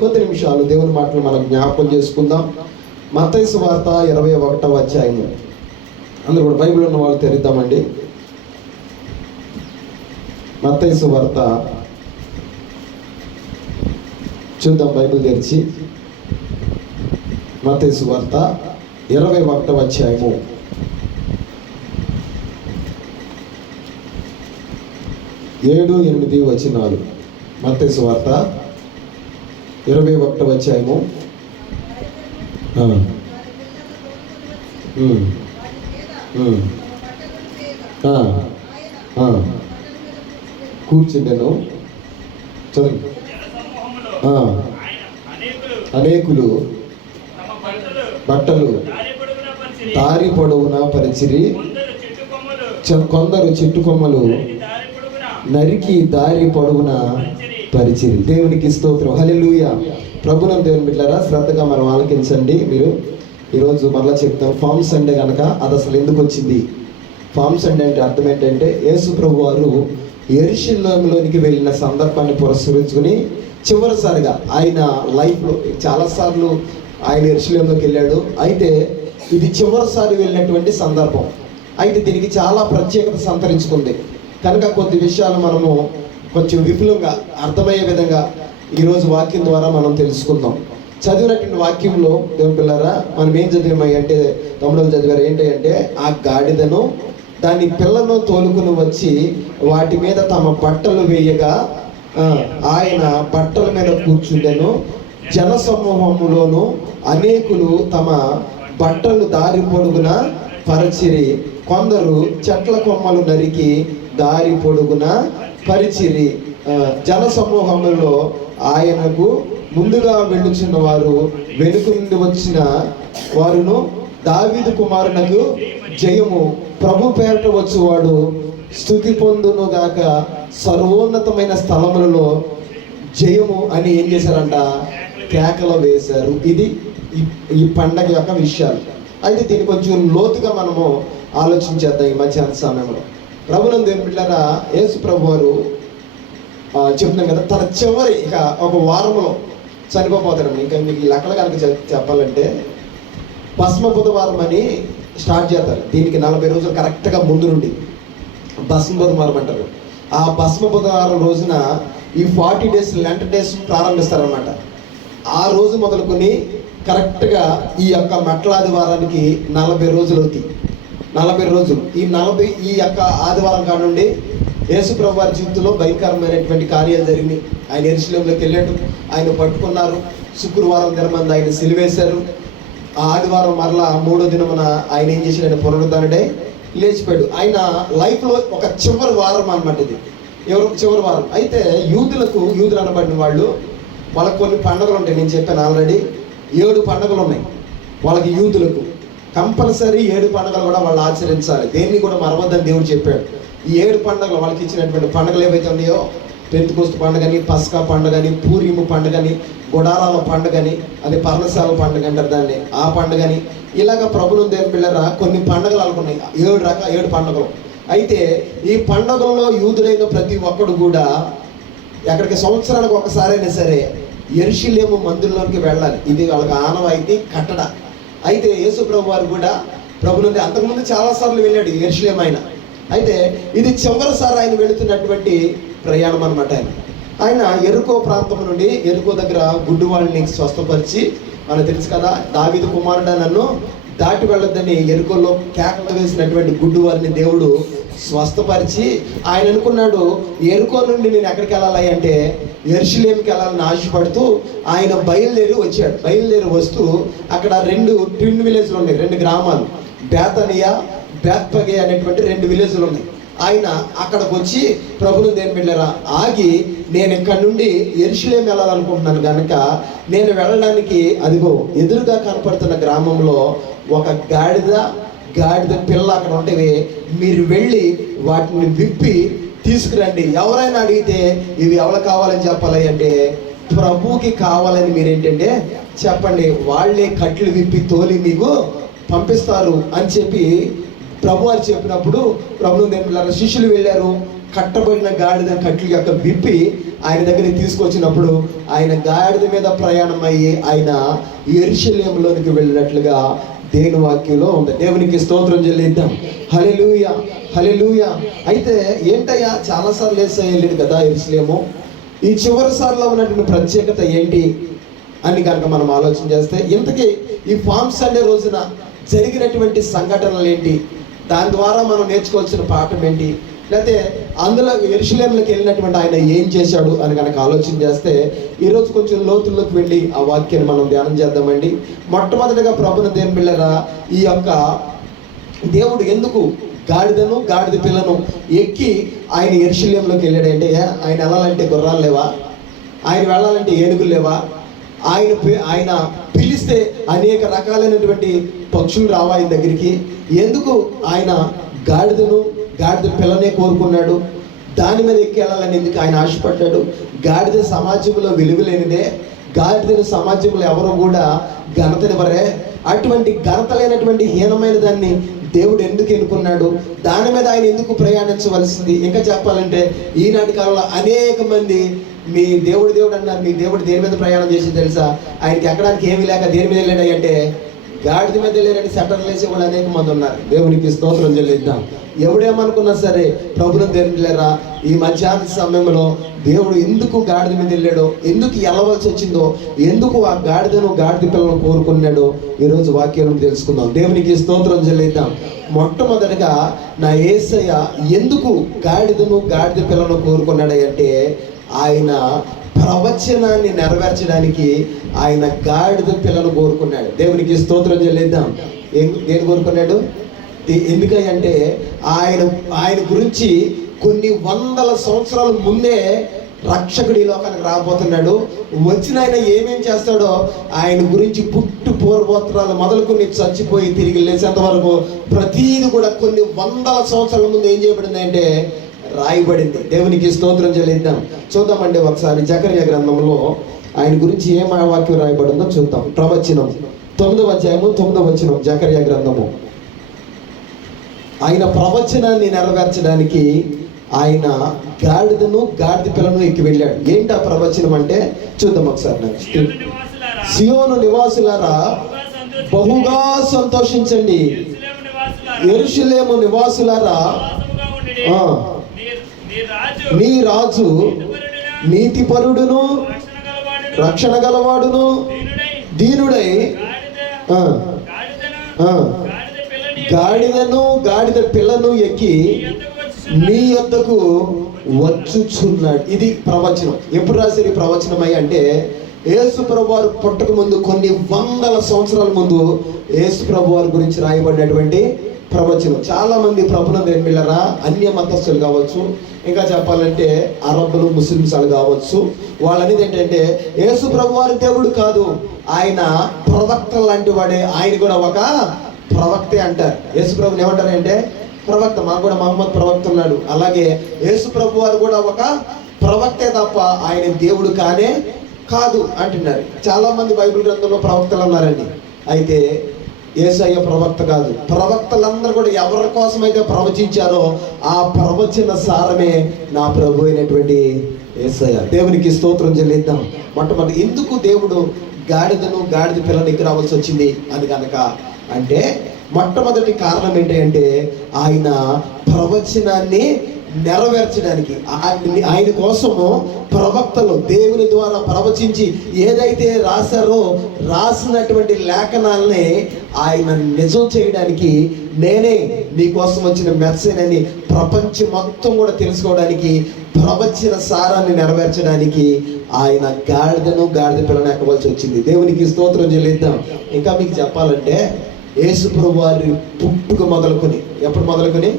కొద్ది నిమిషాలు దేవుని మాటలు మనం జ్ఞాపకం చేసుకుందాం. మత్తయి సువార్త 21వ అధ్యాయము. అందరూ కూడా బైబిల్ ఉన్న వాళ్ళు తెరిద్దామండి. మత్తయి సువార్త చూద్దాం, బైబిల్ తెరిచి. మత్తయి సువార్త 21వ అధ్యాయము. ఏడు 8 వచనాలు. మత్తయి సువార్త 21వ అధ్యాయము. కూర్చుండెను. చదువు. అనేకులు బట్టలు దారి పొడవునా పరిచిరి, కొందరు చెట్టు కొమ్మలు నరికి దారి పొడవునా పరిచిరి. దేవునికి స్తోత్రం, హల్లెలూయా. ప్రభునందు దేవుని బిడ్డలారా, శ్రద్ధగా మనం ఆలకించండి. మీరు ఈరోజు మరలా చెప్తాం, ఫామ్ సండే కనుక అది అసలు ఎందుకు వచ్చింది. ఫామ్ సండే అంటే అర్థం ఏంటంటే, యేసు ప్రభు వారు యెరూషలేములోనికి వెళ్ళిన సందర్భాన్ని పురస్కరించుకుని చివరిసారిగా ఆయన లైఫ్లో చాలాసార్లు ఆయన యెరూషలేములోకి వెళ్ళాడు. అయితే ఇది చివరిసారి వెళ్ళినటువంటి సందర్భం. అయితే దీనికి చాలా ప్రత్యేకత సంతరించుకుంది కనుక కొద్ది విషయాలు మనము కొంచెం విపులంగా అర్థమయ్యే విధంగా ఈరోజు వాక్యం ద్వారా మనం తెలుసుకుందాం. చదివినటువంటి వాక్యంలో దేవుని పిల్లరా, మనం ఏం చదివామై అంటే, తమ్ముళ్ళు చదివారు ఏంటి అంటే, ఆ గాడిదను దాని పిల్లను తోలుకుని వచ్చి వాటి మీద తమ బట్టలు వేయగా ఆయన బట్టల మీద కూర్చుండెను. జన సమూహములోను అనేకులు తమ బట్టలు దారి పొడుగున పరిచిరి, కొందరు చెట్ల కొమ్మలు నరికి దారి పొడుగున పరిచిరి. జన సమూహములో ఆయనకు ముందుగా వెళ్ళుచున్న వారు వెనుక నుండి వచ్చిన వారును, దావీదు కుమారునకు జయము, ప్రభు పేరట వచ్చువాడు స్తుతి పొందును గాక, సర్వోన్నతమైన స్థలములలో జయము అని ఏం చేశారంట, కేకలు వేశారు. ఇది ఈ పండగ యొక్క విషయాలు. అయితే దీన్ని కొంచెం లోతుగా మనము ఆలోచించేద్దాం ఈ మధ్యాహ్న సమయంలో. ప్రభునందు దేవుని బిడ్డలారా, యేసు ప్రభు వారు చెప్తున్నాం కదా, తన చివరి ఇక ఒక వారంలో చనిపోతాడు. ఇంకా మీకు ఈ లెక్కలు కనుక చెప్పాలంటే, భస్మ బుధవారం అని స్టార్ట్ చేస్తారు. దీనికి 40 రోజులు కరెక్ట్గా ముందు నుండి భస్మ బుధవారం అంటారు. ఆ భస్మ బుధవారం రోజున ఈ 40 డేస్ లెంట్ డేస్ ప్రారంభిస్తారనమాట. ఆ రోజు మొదలుకొని కరెక్ట్గా ఈ యొక్క మట్లాదివారానికి 40 రోజులు అవుతాయి. 40 రోజులు. ఈ యొక్క ఆదివారం కానుండి యేసు ప్రభు వారి జీవితంలో భయంకరమైనటువంటి కార్యాలు జరిగినాయి. ఆయన యెరూషలేములోకి వెళ్ళాడు, ఆయన పట్టుకున్నారు. శుక్రవారం దినమంది ఆయన సిలువేశారు. ఆదివారం మరలా 3వ దినమున ఆయన ఏం చేశాడు, పునరుద్ధరణే లేచిపోయాడు. ఆయన లైఫ్లో ఒక చివరి వారం అన్నమాట ఇది. చివరి వారం. అయితే యూదులు అనబడిన వాళ్ళకి కొన్ని పండుగలు ఉంటాయి. నేను చెప్పాను ఆల్రెడీ, 7 పండుగలు ఉన్నాయి వాళ్ళకి. యూదులకు కంపల్సరీ 7 పండుగలు కూడా వాళ్ళు ఆచరించాలి. దేన్ని కూడా మరవద్దని దేవుడు చెప్పాడు. ఈ 7 పండుగలు వాళ్ళకి ఇచ్చినటువంటి పండుగలు ఏవైతే ఉన్నాయో, పెంతెకోస్తు పండుగని, పస్కా పండుగని, పూరీము పండుగని, గుడారాల పండుగని, అది పర్ణశాల పండుగ అంటారు దాన్ని, ఆ పండుగని, ఇలాగ ప్రభువుని దేవుని బిడ్డలారా కొన్ని పండుగలు అనుకున్నాయి. 7 పండుగలు. అయితే ఈ పండుగల్లో యూదులైన ప్రతి ఒక్కడు కూడా ఎక్కడికి సంవత్సరానికి ఒకసారైనా సరే యెరూషలేము మందిరంలోకి వెళ్ళాలి. ఇది వాళ్ళకి ఆనవాయితీ, కట్టడ. అయితే యేసు ప్రభు వారు కూడా ప్రభువుని అంతకుముందు చాలాసార్లు వెళ్ళాడు యెరూషలేము ఆయన. అయితే ఇది చివరిసారి ఆయన వెళుతున్నటువంటి ప్రయాణం అనమాట. ఆయన ఎరుకో ప్రాంతం నుండి, ఎరుకో దగ్గర గుడ్డి వాళ్ళని స్వస్థపరిచి, మనకు తెలుసు కదా, దావీదు కుమారుడా నన్ను దాటి వెళ్ళొద్దని ఎరుకోలో కేకలు వేసినటువంటి గుడ్డి వారిని దేవుడు స్వస్థపరిచి, ఆయన అనుకున్నాడు, ఎరుకో నుండి నేను ఎక్కడికి వెళ్ళాలి అంటే యెరూషలేముకి వెళ్ళాలని ఆశపడుతూ ఆయన బయలుదేరి వస్తూ అక్కడ 2 ట్విన్ విలేజ్లు ఉన్నాయి, 2 గ్రామాలు, బేతనియా, బేత్పగే అనేటువంటి 2 విలేజ్లు ఉన్నాయి. ఆయన అక్కడికి వచ్చి ప్రభువుని దేవుని బిడ్డలారా ఆగి, నేను ఇక్కడ నుండి యెరూషలేము వెళ్ళాలనుకుంటున్నాను కనుక నేను వెళ్ళడానికి అదిగో ఎదురుగా కనపడుతున్న గ్రామంలో ఒక గాడిద పిల్ల అక్కడ ఉంటేవి, మీరు వెళ్ళి వాటిని విప్పి తీసుకురండి. ఎవరైనా అడిగితే ఇవి ఎవరు కావాలని చెప్పాలి అంటే, ప్రభువుకి కావాలని మీరేంటంటే చెప్పండి, వాళ్ళే కట్లు విప్పి తోలి మీకు పంపిస్తారు అని చెప్పి ప్రభువారు చెప్పినప్పుడు ప్రభువు శిష్యులు వెళ్ళారు. కట్టబడిన గాడిద కట్లు యొక్క విప్పి ఆయన దగ్గరికి తీసుకొచ్చినప్పుడు ఆయన గాడిద మీద ప్రయాణం అయ్యి ఆయన యెరూషలేములోనికి వెళ్ళినట్లుగా దేవుని వాక్యంలో ఉంది. దేవునికి స్తోత్రం చెల్లిద్దాం. హల్లెలూయా, హల్లెలూయా. అయితే ఏంటయ్యా, చాలాసార్లు యేసయ్య వెళ్ళాడు కదా యెరూషలేము, ఈ చివరిసారిలో ఉన్నటువంటి ప్రత్యేకత ఏంటి అని కనుక మనం ఆలోచన చేస్తే, ఇంతకీ ఈ ఫామ్ సండే రోజున జరిగినటువంటి సంఘటనలు ఏంటి, దాని ద్వారా మనం నేర్చుకోవాల్సిన పాఠం ఏంటి, లేకపోతే అందులో యెరూషలేములోకి వెళ్ళినటువంటి ఆయన ఏం చేశాడు అని కనుక ఆలోచన చేస్తే, ఈరోజు కొంచెం లోతుల్లోకి వెళ్ళి ఆ వాక్యాన్ని మనం ధ్యానం చేద్దామండి. మొట్టమొదటిగా ప్రభుని దేవుని బిడ్డలారా, ఈ యొక్క దేవుడు ఎందుకు గాడిదను గాడిద పిల్లను ఎక్కి ఆయన యెరూషలేములోకి వెళ్ళాడంటే, ఆయన వెళ్ళాలంటే గుర్రాలు లేవా, ఆయన వెళ్ళాలంటే ఏనుగులు లేవా, ఆయన పిలిస్తే అనేక రకాలైనటువంటి పక్షులు రావా ఆయన దగ్గరికి, ఎందుకు ఆయన గాడిద పిల్లనే కోరుకున్నాడు, దాని మీద ఎక్కి వెళ్ళాలని ఎందుకు ఆయన ఆశపడ్డాడు? గాడిద సమాజంలో విలువలేనిదే, గాడిద సమాజంలో ఎవరు కూడా ఘనతనివ్వరే, అటువంటి ఘనత లేనటువంటి హీనమైన దాన్ని దేవుడు ఎందుకు ఎన్నుకున్నాడు, దాని మీద ఆయన ఎందుకు ప్రయాణించవలసింది? ఇంకా చెప్పాలంటే ఈనాటి కాలంలో అనేక మంది మీ దేవుడు అన్నారు, మీ దేవుడు దేని మీద ప్రయాణం చేసి తెలుసా? ఆయనకి ఎక్కడానికి ఏమీ లేక దేని మీద వెళ్ళాడు అంటే గాడిద మీద వెళ్ళారని సెటర్లు వేసే వాళ్ళు అనేక మంది ఉన్నారు. దేవునికి స్తోత్రం చెల్లిద్దాం. ఎవడేమనుకున్నా సరే ప్రభుని తెలియలేరా, ఈ మధ్యాహ్న సమయంలో దేవుడు ఎందుకు గాడిద మీద వెళ్ళాడో, ఎందుకు వెళ్ళవలసి వచ్చిందో, ఎందుకు ఆ గాడిద పిల్లలను కోరుకున్నాడో ఈరోజు వాక్యం తెలుసుకుందాం. దేవునికి స్తోత్రం చెల్లిద్దాం. మొట్టమొదటిగా నా యేసయ్య ఎందుకు గాడిద పిల్లను కోరుకున్నాడు అంటే, ఆయన ప్రవచనాన్ని నెరవేర్చడానికి ఆయన గాడిద పిల్లను కోరుకున్నాడు. దేవునికి స్తోత్రం చెల్లిద్దాం. దేని కోరుకున్నాడు? ఎందుకంటే ఆయన గురించి కొన్ని వందల సంవత్సరాల ముందే రక్షకుడు ఈ లోకానికి రాబోతున్నాడు. వచ్చిన ఆయన ఏమేం చేస్తాడో ఆయన గురించి పుట్టు పూర్వోత్తరాలు మొదలుకొని చచ్చిపోయి తిరిగి లేచేంత వరకు ప్రతీది కూడా కొన్ని వందల సంవత్సరాల ముందు ఏం చేయబడింది అంటే రాయబడింది. దేవునికి స్తోత్రం చెల్లిద్దాం. చూద్దామండి ఒకసారి జకర్యా గ్రంథంలో ఆయన గురించి ఏం వాక్యం రాయబడిందో చూద్దాం. ప్రవచనం 9వ అధ్యాయము 9వ వచనం, జకర్యా గ్రంథము. ఆయన ప్రవచనాన్ని నెరవేర్చడానికి ఆయన గాడిద పిల్లను ఎక్కి వెళ్ళాడు. ఏంటి ఆ ప్రవచనం అంటే చూద్దాం ఒకసారి. నెక్స్ట్, సియోను నివాసులారా బహుగా సంతోషించండి, యెరూషలేము నివాసులారా నీ రాజు నీతిపరుడును రక్షణ గలవాడును దీనుడై గాడిద పిల్లను ఎక్కి నీ యొద్దకు వచ్చుచున్నాడు. ఇది ప్రవచనం. ఎప్పుడు రాశారు ఈ ప్రవచనం అంటే, యేసు ప్రభు వారు పుట్టక ముందు కొన్ని వందల సంవత్సరాల ముందు యేసు ప్రభు వారి గురించి రాయబడినటువంటి ప్రవచనం. చాలా మంది ప్రభునందు వెళ్ళారా, అన్య మతస్థులు కావచ్చు, ఇంకా చెప్పాలంటే అరబ్బులు ముస్లిమ్స్ కావచ్చు, వాళ్ళనేది ఏంటంటే యేసు ప్రభు వారి దేవుడు కాదు, ఆయన ప్రవక్త లాంటి వాడే, ఆయన కూడా ఒక ప్రవక్తే అంటారు. యేసు ప్రభుని ఏమంటారు అంటే ప్రవక్త. మాకు కూడా మహమ్మద్ ప్రవక్త ఉన్నాడు, అలాగే యేసు ప్రభు వారు కూడా ఒక ప్రవక్తే తప్ప ఆయన దేవుడు కానే కాదు అంటున్నారు. చాలా మంది బైబిల్ గ్రంథంలో ప్రవక్తలు ఉన్నారండి. అయితే యేసయ్య ప్రవక్త కాదు. ప్రవక్తలందరూ కూడా ఎవరి కోసం అయితే ప్రవచించారో ఆ ప్రవచన సారమే నా ప్రభు అయినటువంటి యేసయ్య. దేవునికి స్తోత్రం చెల్లిద్దాం. మొట్టమొదటి ఎందుకు దేవుడు గాడిద పిల్లని ఎక్కి రావాల్సి వచ్చింది అని కనుక అంటే, మొట్టమొదటి కారణం ఏంటంటే ఆయన ప్రవచనాన్ని నెరవేర్చడానికి, ఆయన కోసము ప్రవక్తలు దేవుని ద్వారా ప్రవచించి ఏదైతే రాసినటువంటి లేఖనాలని ఆయన నిజం చేయడానికి, నేనే నీ కోసం వచ్చిన మెసేజ్ అని ప్రపంచం మొత్తం కూడా తెలుసుకోవడానికి, ప్రవచన సారాన్ని నెరవేర్చడానికి ఆయన గాడిద పిల్లని ఎక్కవలసి వచ్చింది. దేవునికి స్తోత్రం చెల్లిద్దాం. ఇంకా మీకు చెప్పాలంటే యేసు ప్రభు వారి పుట్టుక మొదలుకొని, ఎప్పుడు మొదలుకొని?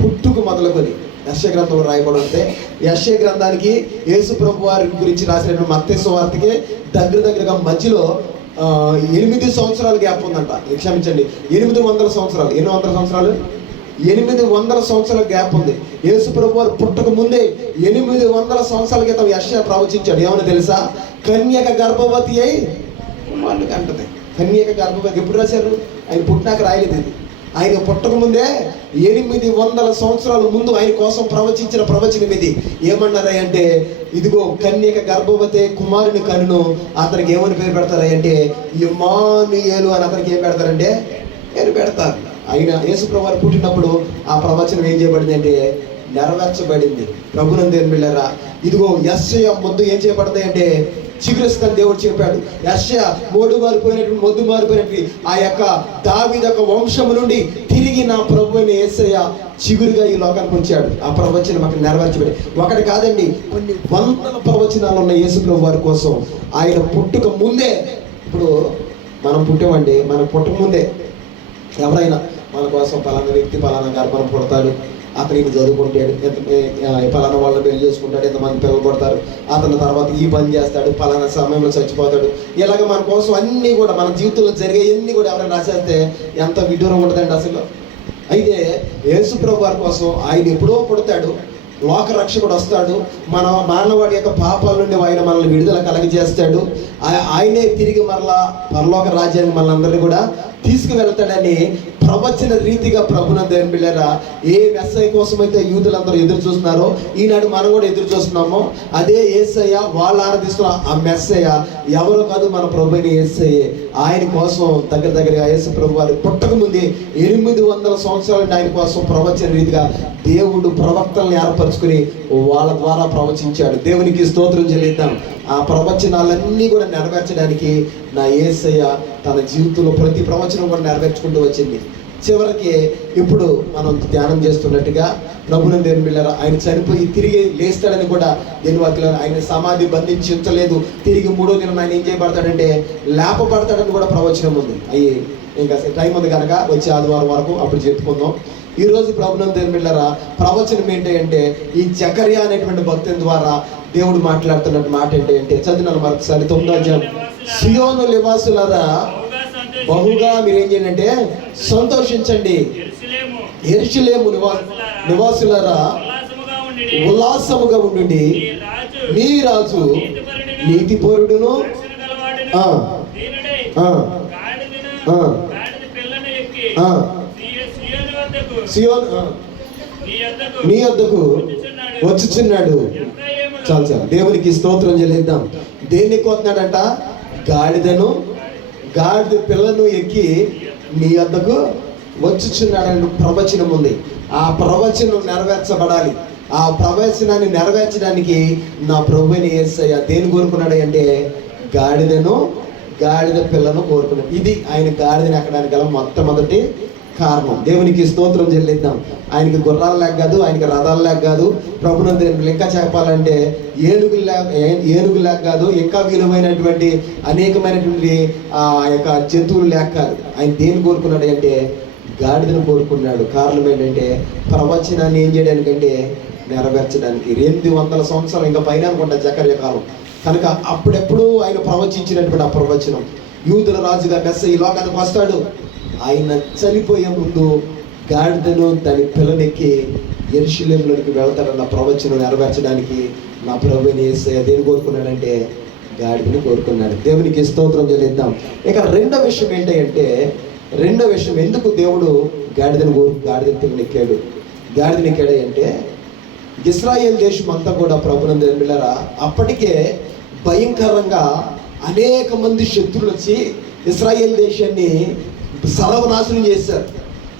పుట్టుక మొదలుకొని యెషయా గ్రంథంలో రాయబడి ఉంటే, యెషయా గ్రంథానికి యేసు ప్రభు వారి గురించి రాసినటువంటి మత్తయి సువార్తకి దగ్గరగా మధ్యలో 8 సంవత్సరాల గ్యాప్ ఉందంట. క్షమించండి, 800 సంవత్సరాలు. ఎన్ని వందల సంవత్సరాలు? 800 సంవత్సరాల గ్యాప్ ఉంది. యేసు ప్రభు వారు పుట్టక ముందే 800 సంవత్సరాల క్రితం యెషయా ప్రవచించాడు. ఏమని తెలుసా? కన్యక గర్భవతి అయి కుమారుడు కంటది. కన్యక గర్భవతి ఎప్పుడు రాశారు? ఆయన పుట్టినాక రాయలేదు. ఇది ఆయన పుట్టక ముందే 800 సంవత్సరాల ముందు ఆయన కోసం ప్రవచించిన ప్రవచనం ఇది. ఏమన్నారా అంటే, ఇదిగో కన్యక గర్భవతి కుమారుని కనును, అతనికి ఏమని పేరు పెడతారా అంటే ఇమ్మానుయేలు అని అతనికి ఏం పెడతారంటే పేరు పెడతారు. ఆయన యేసుప్రభువు వారు పుట్టినప్పుడు ఆ ప్రవచనం ఏం చేయబడింది అంటే నెరవేర్చబడింది. ప్రభునందేని బిళ్ళారా, ఇదిగో యెషయా మొద్దు ఏం చేయబడతాయి అంటే చిగురిస్తుందని దేవుడు చెప్పాడు. యెషయా మొద్దు మారిపోయినటువంటి ఆ యొక్క దావీదు యొక్క వంశము నుండి తిరిగి నా ప్రభు అయిన యేసయ్య చిగురుగా ఈ లోకానికి వచ్చాడు. ఆ ప్రవచనం అక్కడ నెరవేర్చబడి ఒకటి కాదండి, కొన్ని వందల ప్రవచనాలు ఉన్న యేసు ప్రభు వారి కోసం. ఆయన పుట్టుక ముందే, ఇప్పుడు మనం పుట్టామండి, మనం పుట్టక ముందే ఎవరైనా మన కోసం పలానా వ్యక్తి పలానా గర్భం పుడతాడు, అతను ఇవి చదువుకుంటాడు, పలానా వాళ్ళని పెళ్లి చేసుకుంటాడు, ఎంతమంది పిల్లలు పడతారు, అతని తర్వాత ఈ పని చేస్తాడు, పలానా సమయంలో చచ్చిపోతాడు, ఇలాగ మన కోసం అన్నీ కూడా మన జీవితంలో జరిగేవన్నీ కూడా ఎవరైనా రాసేస్తే ఎంత విడ్డూరం ఉంటుందండి అసలు. అయితే యేసుప్రభు వారి కోసం ఆయన ఎప్పుడో పుడతాడు, లోక రక్షకుడు వస్తాడు, మన మానవాడి యొక్క పాపాల నుండి ఆయన మనల్ని విడుదల కలగజేస్తాడు. ఆయనే తిరిగి మరలా పరలోక రాజ్యానికి మనందరినీ కూడా తీసుకువెళ్తాడని ప్రవచన రీతిగా ప్రభునందేని బిళ్ళారా, ఏ మెస్సయ్య కోసమైతే యూదులందరూ ఎదురు చూస్తున్నారో ఈనాడు మనం కూడా ఎదురు చూస్తున్నామో అదే యేసయ్య, వాళ్ళు ఆరాధిస్తున్న ఆ మెస్సయ్య ఎవరో కాదు, మన ప్రభు అయిన యేసయ్యే. ఆయన కోసం దగ్గరగా యేసు ప్రభు వారు పుట్టక ముందే 800 సంవత్సరాల ఆయన కోసం ప్రవచన రీతిగా దేవుడు ప్రవక్తలను ఏర్పరచుకుని వాళ్ళ ద్వారా ప్రవచించాడు. దేవునికి స్తోత్రం చెల్లిద్దాం. ఆ ప్రవచనాలన్నీ కూడా నెరవేర్చడానికి నా యేసయ్య తన జీవితంలో ప్రతి ప్రవచనం కూడా నెరవేర్చుకుంటూ వచ్చింది. చివరికి ఇప్పుడు మనం ధ్యానం చేస్తున్నట్టుగా ప్రభునందేని బిళ్ళారా, ఆయన చనిపోయి తిరిగి లేస్తాడని కూడా దేని వాక్యంలో ఆయన సమాధి బంధించి ఉంచలేదు, తిరిగి 3వ దినం ఆయన ఏం చేయబడతాడంటే లేపబడతాడని కూడా ప్రవచనం ఉంది. అయ్యి ఇంకా టైం ఉంది కనుక వచ్చే ఆదివారం వరకు అప్పుడు చెప్పుకుందాం. ఈరోజు ప్రభునందేని బిళ్ళారా ప్రవచనం ఏంటంటే ఈ జకర్యా అనేటువంటి భక్తుని ద్వారా దేవుడు మాట్లాడుతున్నట్టు మాట ఏంటంటే చదివిన మరొకసారి 9వ అధ్యాయం. సియోను నివాసులారా బహుగా మీరేం చేయండి అంటే సంతోషించండి, యెరూషలేము నివాసులారా ఉల్లాసముగా ఉండండి, నీ రాజు నీతిపరుడును నీ వద్దకు వచ్చుచున్నాడు. చాలు దేవునికి స్తోత్రం చెల్లిద్దాం. దేన్ని కోతున్నాడంట? గాడిద పిల్లను ఎక్కి నీ వద్దకు వచ్చుచున్నాడని ప్రవచనం ఉంది. ఆ ప్రవచనం నెరవేర్చబడాలి. ఆ ప్రవచనాన్ని నెరవేర్చడానికి నా ప్రభువుని యేసయ్య దేని కోరుకున్నాడు అంటే గాడిద పిల్లను కోరుకున్నాడు. ఇది ఆయన గాడిదని ఎక్కడానికి గల మొట్టమొదటి కారణం. దేవునికి స్తోత్రం చెల్లిద్దాం. ఆయనకి గుర్రాలు లేక కాదు, ఆయనకి రథాలు లేక కాదు, ప్రభునందేని ఇంకా చెప్పాలంటే ఏనుగు లేక కాదు, ఇంకా విలువైనటువంటి అనేకమైనటువంటి ఆ యొక్క జంతువులు లేక కాదు. ఆయన దేని కోరుకున్నాడు అంటే గాడిదను కోరుకున్నాడు. కారణం ఏంటంటే ప్రవచనాన్ని ఏం చేయడానికంటే నెరవేర్చడానికి. 800 సంవత్సరాలు ఇంకా పైన అనుకుంటా జకర్యా కాలం కనుక అప్పుడెప్పుడు ఆయన ప్రవచించినటువంటి ఆ ప్రవచనం యూదుల రాజుగా మెస్సయ్య ఈ లోకానికి వస్తాడు. ఆయన చనిపోయే ముందు గాడిదను దాని పిల్లనెక్కి యెరూషలేములోకి వెళ్తాడన్న ప్రవచనం నెరవేర్చడానికి నా ప్రభువుని యేసయ్య దేని కోరుకున్నాడంటే గాడిదని కోరుకున్నాడు. దేవునికి స్తోత్రం చెల్లిద్దాం. ఇక రెండో విషయం ఏంటంటే ఎందుకు దేవుడు గాడిద పిల్లనెక్కాడు అంటే ఇశ్రాయేల్ దేశం అంతా కూడా ప్రభునందేని బిళ్ళారా అప్పటికే భయంకరంగా అనేక మంది శత్రువులు వచ్చి ఇశ్రాయేల్ దేశాన్ని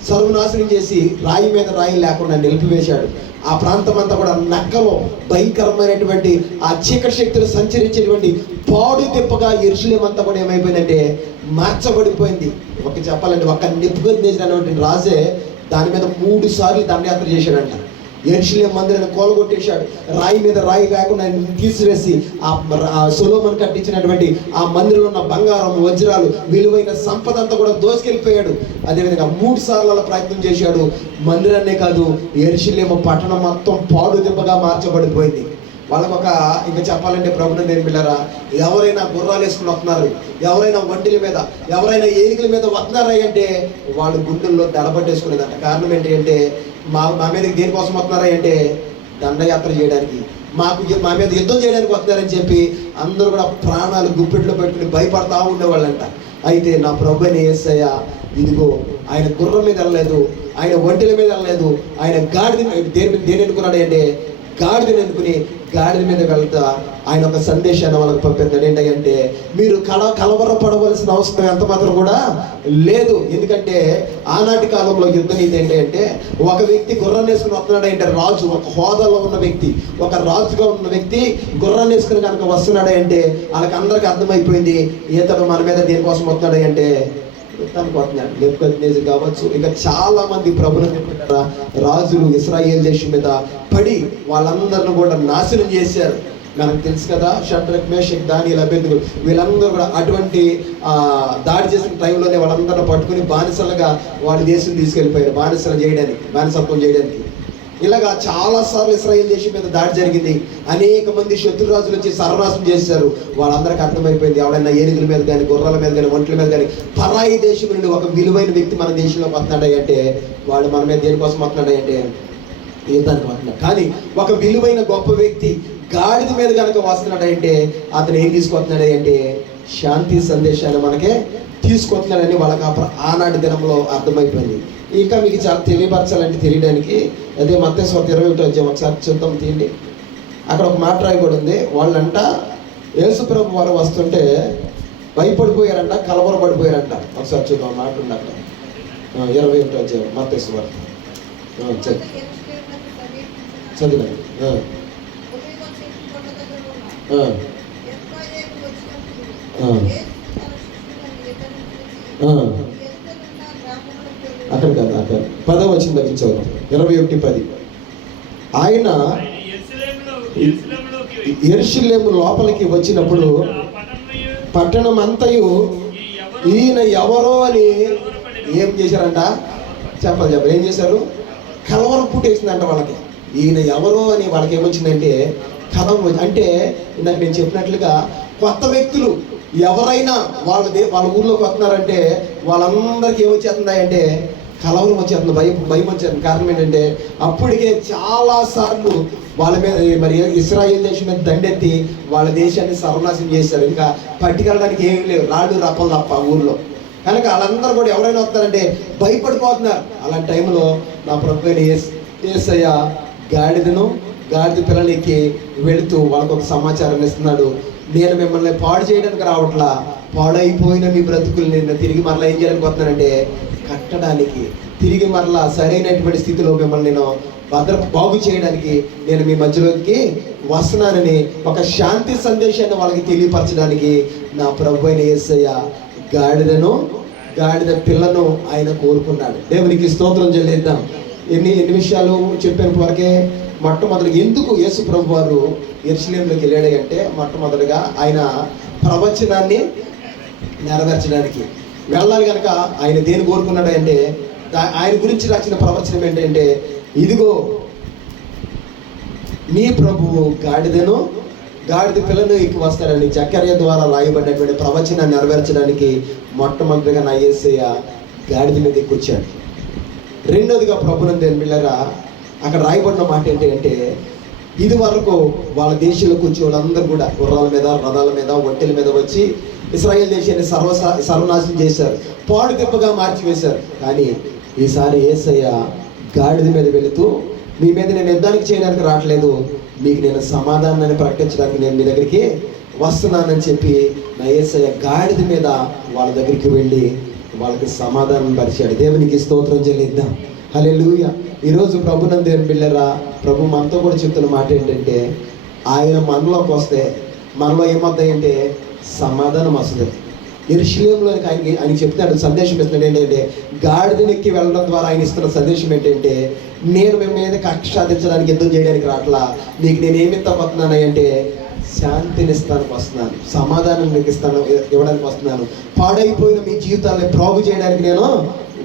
సర్వనాశనం చేసి రాయి మీద రాయి లేకుండా నిలిపివేశాడు. ఆ ప్రాంతం అంతా కూడా నక్కలో భయంకరమైనటువంటి ఆ చీకటి శక్తులు సంచరించేటువంటి పాడు తిప్పగా యెరూషలేము అంతా కూడా ఏమైపోయిందంటే మార్చబడిపోయింది. చెప్పాలంటే ఒక నెబుకద్నెజర్ అనేటువంటి రాజే దాని మీద 3 సార్లు దండయాత్ర చేశాడంట. యెరూషలేము మందిరాన్ని కూలగొట్టేశాడు. రాయి మీద రాయి లేకుండా తీసివేసి ఆ సొలొమోను కట్టించినటువంటి ఆ మందిరంలో ఉన్న బంగారం, వజ్రాలు, విలువైన సంపద అంతా కూడా దోసుకెళ్ళిపోయాడు. అదేవిధంగా 3 సార్లు అలా ప్రయత్నం చేశాడు. మందిరాన్నే కాదు యెరూషలేము పట్టణం మొత్తం పాడు దెబ్బగా మార్చబడిపోయింది. వాళ్ళకు ఇంకా చెప్పాలంటే ప్రభునందేని బిళ్ళారా ఎవరైనా గుర్రాలు వేసుకుని వస్తున్నారు, ఎవరైనా వంటిల మీద, ఎవరైనా ఏనుగుల మీద వస్తున్నారా అంటే వాళ్ళు గుండెల్లో దడబట్టేసుకునేదంట. కారణం ఏంటి అంటే మా మీదకి దేనికోసం వస్తున్నారా అంటే దండయాత్ర చేయడానికి, మా మీద యుద్ధం చేయడానికి వస్తున్నారని చెప్పి అందరూ కూడా ప్రాణాలు గుప్పెట్లో పెట్టుకుని భయపడతా ఉండేవాళ్ళంట. అయితే నా ప్రభువుని యేసయ్య ఇదిగో ఆయన గుర్రం మీద వెళ్ళలేదు, ఆయన ఒంటెల మీద వెళ్ళలేదు, ఆయన దేని ఎన్నుకున్నాడు అంటే గాడిదని ఎన్నుకుని గాడిద మీద వెళ్తా ఆయన ఒక సందేశాన్ని వాళ్ళకి పంపిస్తాడు. ఏంటంటే మీరు కలవరపడవలసిన అవసరం ఎంత మాత్రం కూడా లేదు. ఎందుకంటే ఆనాటి కాలంలో యుద్ధ నీతి ఏంటంటే ఒక వ్యక్తి గుర్రాన్ని వేసుకుని వస్తున్నాడు అంటే రాజు, ఒక హోదాలో ఉన్న వ్యక్తి, ఒక రాజుగా ఉన్న వ్యక్తి గుర్రాన్ని వేసుకుని కనుక వస్తున్నాడు అంటే వాళ్ళకి అందరికీ అర్థమైపోయింది ఇతడు మన మీద దేనికోసం వస్తున్నాడు అంటే యుద్ధానికి వస్తున్నాడు. నెబుకద్నెజరు కావచ్చు, ఇంకా చాలా మంది ప్రభుని రాజులు ఇశ్రాయేలు దేశం మీద పడి వాళ్ళందరిని కూడా నాశనం చేశారు. మనకు తెలుసు కదా, షడ్రక్ మేషక్ దానియేలు అబేద్నెగో వీళ్ళందరూ కూడా అటువంటి దాడి చేసిన టైంలోనే వాళ్ళందరిని పట్టుకుని బానిసలుగా వాళ్ళ దేశం తీసుకెళ్ళిపోయారు, బానిసలు చేయడానికి, బానిసత్వం చేయడానికి. ఇలాగా చాలాసార్లు ఇశ్రాయేలు దేశం మీద దాడి జరిగింది. అనేక మంది శత్రురాజులు వచ్చి సర్వనాశనం చేశారు. వాళ్ళందరికీ అర్థమైపోయింది ఎవరైనా ఏనుగుల మీద కానీ, గుర్రాల మీద కానీ, ఒంట్ల మీద కానీ పరాయి దేశం నుండి ఒక విలువైన వ్యక్తి మన దేశంలోకి వస్తున్నాడు అంటే వాడు మన మీద దేనికోసం వస్తున్నాడు అంటే యుద్ధానికి వస్తున్నాడు. కానీ ఒక విలువైన గొప్ప వ్యక్తి గాడిద మీద కనుక వస్తున్నాడు అంటే అతను ఏం తీసుకొస్తున్నాడు అంటే శాంతి సందేశాన్ని మనకే తీసుకొస్తున్నాడని వాళ్ళకి ఆనాటి దినంలో అర్థమైపోయింది. ఇంకా మీకు చాలా తెలియపరచాలంటే తెలియడానికి అదే మత్తయి సువార్త 21వ అధ్యాయం ఒకసారి చూద్దాం తీయండి. అక్కడ ఒక మాట రాయబడి ఉంది. వాళ్ళంట యేసుప్రభు వారు వస్తుంటే భయపడిపోయారంట, కలవరపడిపోయారంట. ఒకసారి చూద్దాం మాట ఉంది అక్కడ 21వ అధ్యాయం మత్తయి సువార్త చదివండి. అక్కడ కాదు, అక్కడ 10వ వచనం దగ్గర చదువు 21:10. ఆయన యెరూషలేము లోపలికి వచ్చినప్పుడు పట్టణం అంతయు ఈయన ఎవరో అని ఏం చేశారంట చెప్పాలి. ఏం చేశారు? కలవరం పుట్టేసిందంట వాళ్ళకి. ఈయన ఎవరో అని వాళ్ళకి ఏమొచ్చిందంటే కథం. అంటే ఇందాక నేను చెప్పినట్లుగా కొత్త వ్యక్తులు ఎవరైనా వాళ్ళ ఊర్లోకి వస్తున్నారంటే వాళ్ళందరికీ ఏమొచ్చేస్తుంది అంటే కలవరం వచ్చేస్తుంది, భయం వచ్చేస్తుంది. కారణం ఏంటంటే అప్పటికే చాలాసార్లు వాళ్ళ మీద మరి ఇశ్రాయేల్ దేశం మీద దండెత్తి వాళ్ళ దేశాన్ని సర్వనాశనం చేశారు. ఇంకా పట్టుకెళ్ళడానికి ఏమీ లేవు, రాళ్ళు రప్పలు తప్ప ఊర్లో. కనుక వాళ్ళందరూ కూడా ఎవరైనా వస్తారంటే భయపడిపోతున్నారు. అలాంటి టైంలో నా ప్రభు అయిన యేసయ్య గాడిద పిల్లలకి వెళుతూ వాళ్ళకు ఒక సమాచారం ఇస్తున్నాడు. నేను మిమ్మల్ని పాడు చేయడానికి రావట్లా, పాడైపోయిన మీ బ్రతుకులు నేను తిరిగి మరలా ఏం చేయడానికి వస్తున్నానంటే కట్టడానికి, తిరిగి మరలా సరైనటువంటి స్థితిలో మిమ్మల్ని నేను బాగు చేయడానికి నేను మీ మధ్యలోకి వస్తున్నానని ఒక శాంతి సందేశాన్ని వాళ్ళకి తెలియపరచడానికి నా ప్రభు అయిన యేసయ్య గాడిద పిల్లను ఆయన కోరుకున్నాడు. దేవునికి స్తోత్రం చెల్లిద్దాం. ఎన్ని విషయాలు చెప్పాను వరకే. మొట్టమొదటిగా ఎందుకు యేసు ప్రభు వారు యెరూషలేములోకి వెళ్ళాడు అంటే మొట్టమొదటిగా ఆయన ప్రవచనాన్ని నెరవేర్చడానికి వెళ్ళాలి. కనుక ఆయన దేని కోరుకున్నాడు అంటే ఆయన గురించి రాసిన ప్రవచనం ఏంటంటే ఇదిగో మీ ప్రభువు గాడిద పిల్లను ఎక్కి వస్తాడని జకర్య ద్వారా రాయబడినటువంటి ప్రవచనాన్ని నెరవేర్చడానికి మొట్టమొదటిగా నా యేసయ్య గాడిద మీద ఎక్కొచ్చాడు. రెండోదిగా ప్రభునందు పిల్లరా అక్కడ రాయబడిన మాట ఏంటంటే ఇది వరకు వాళ్ళ దేశంలో కూర్చో వాళ్ళందరూ కూడా గుర్రాల మీద, రథాల మీద, ఒంటెల మీద వచ్చి ఇశ్రాయేల్ దేశాన్ని సర్వనాశనం చేశారు, పాడు తిప్పగా మార్చివేశారు. కానీ ఈసారి యేసయ్య గాడిద మీద వెళుతూ మీ మీద నేను యుద్ధానికి చేయడానికి రావట్లేదు, మీకు నేను సమాధానాన్ని ప్రకటించడానికి నేను మీ దగ్గరికి వస్తున్నానని చెప్పి నా యేసయ్య గాడిద మీద వాళ్ళ దగ్గరికి వెళ్ళి వాళ్ళకి సమాధానం పరిచాడు. దేవునికి స్తోత్రం చెల్లిద్దాం. హల్లెలూయా. ఈరోజు ప్రభునందు పిల్లరా ప్రభు మనతో కూడా చెప్తున్న మాట ఏంటంటే ఆయన మనలోకి వస్తే మనలో ఏమవుతాయంటే సమాధానం వస్తుంది. యెరూషలేములోనికి ఆయన చెప్తున్నాడు, సందేశం ఇస్తున్నాడు ఏంటంటే గాడిదనెక్కి వెళ్ళడం ద్వారా ఆయన ఇస్తున్న సందేశం ఏంటంటే నేను మీ మీద కక్ష సాధించడానికి యుద్ధం చేయడానికి రావట్లా, మీకు నేను ఏమి ఇవ్వబోతున్నాను అంటే శాంతిని ఇస్తానికి వస్తున్నాను, సమాధానం మీకు ఇవ్వడానికి వస్తున్నాను, పాడైపోయిన మీ జీవితాన్ని బాగు చేయడానికి నేను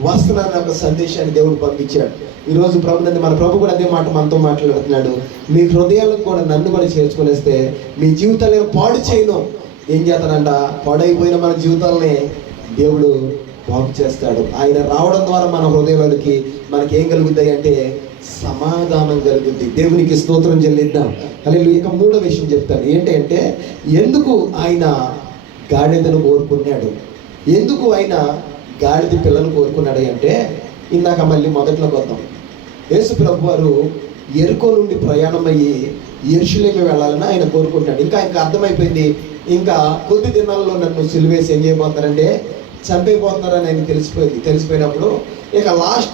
వస్తున్నాను ఒక సందేశాన్ని దేవుడు పంపించాడు. ఈరోజు మన ప్రభు కూడా అదే మాట మనతో మాట్లాడుతున్నాడు. మీ హృదయాలకు కూడా నన్ను కూడా చేర్చుకునేస్తే మీ జీవితాన్ని నేను పాడు చేయను. ఏం చేస్తానంట? పాడైపోయిన మన జీవితాలని దేవుడు బాగు చేస్తాడు. ఆయన రావడం ద్వారా మన హృదయాలకి మనకి ఏం కలుగుతాయి అంటే సమాధానం కలుగుద్ది. దేవునికి స్తోత్రం చెల్లిద్దాం. హల్లెలూయా. ఇక మూడో విషయం చెప్తాను ఏంటంటే ఎందుకు ఆయన గాడిదను కోరుకున్నాడు, ఎందుకు ఆయన గాడిద పిల్లను కోరుకున్నాడు అంటే, ఇందాక మళ్ళీ మొదట్లోకి వద్దాం. యేసు ప్రభు వారు యెరికో నుండి ప్రయాణం అయ్యి యెరూషలేము వెళ్ళాలని ఆయన కోరుకుంటున్నాడు. ఇంకా ఆయనకు అర్థమైపోయింది, ఇంకా కొద్ది దినాల్లో నన్ను సిలువేసి ఏం చేయబోతున్నారంటే చంపైపోతున్నారని ఆయన తెలిసిపోయినప్పుడు ఇక లాస్ట్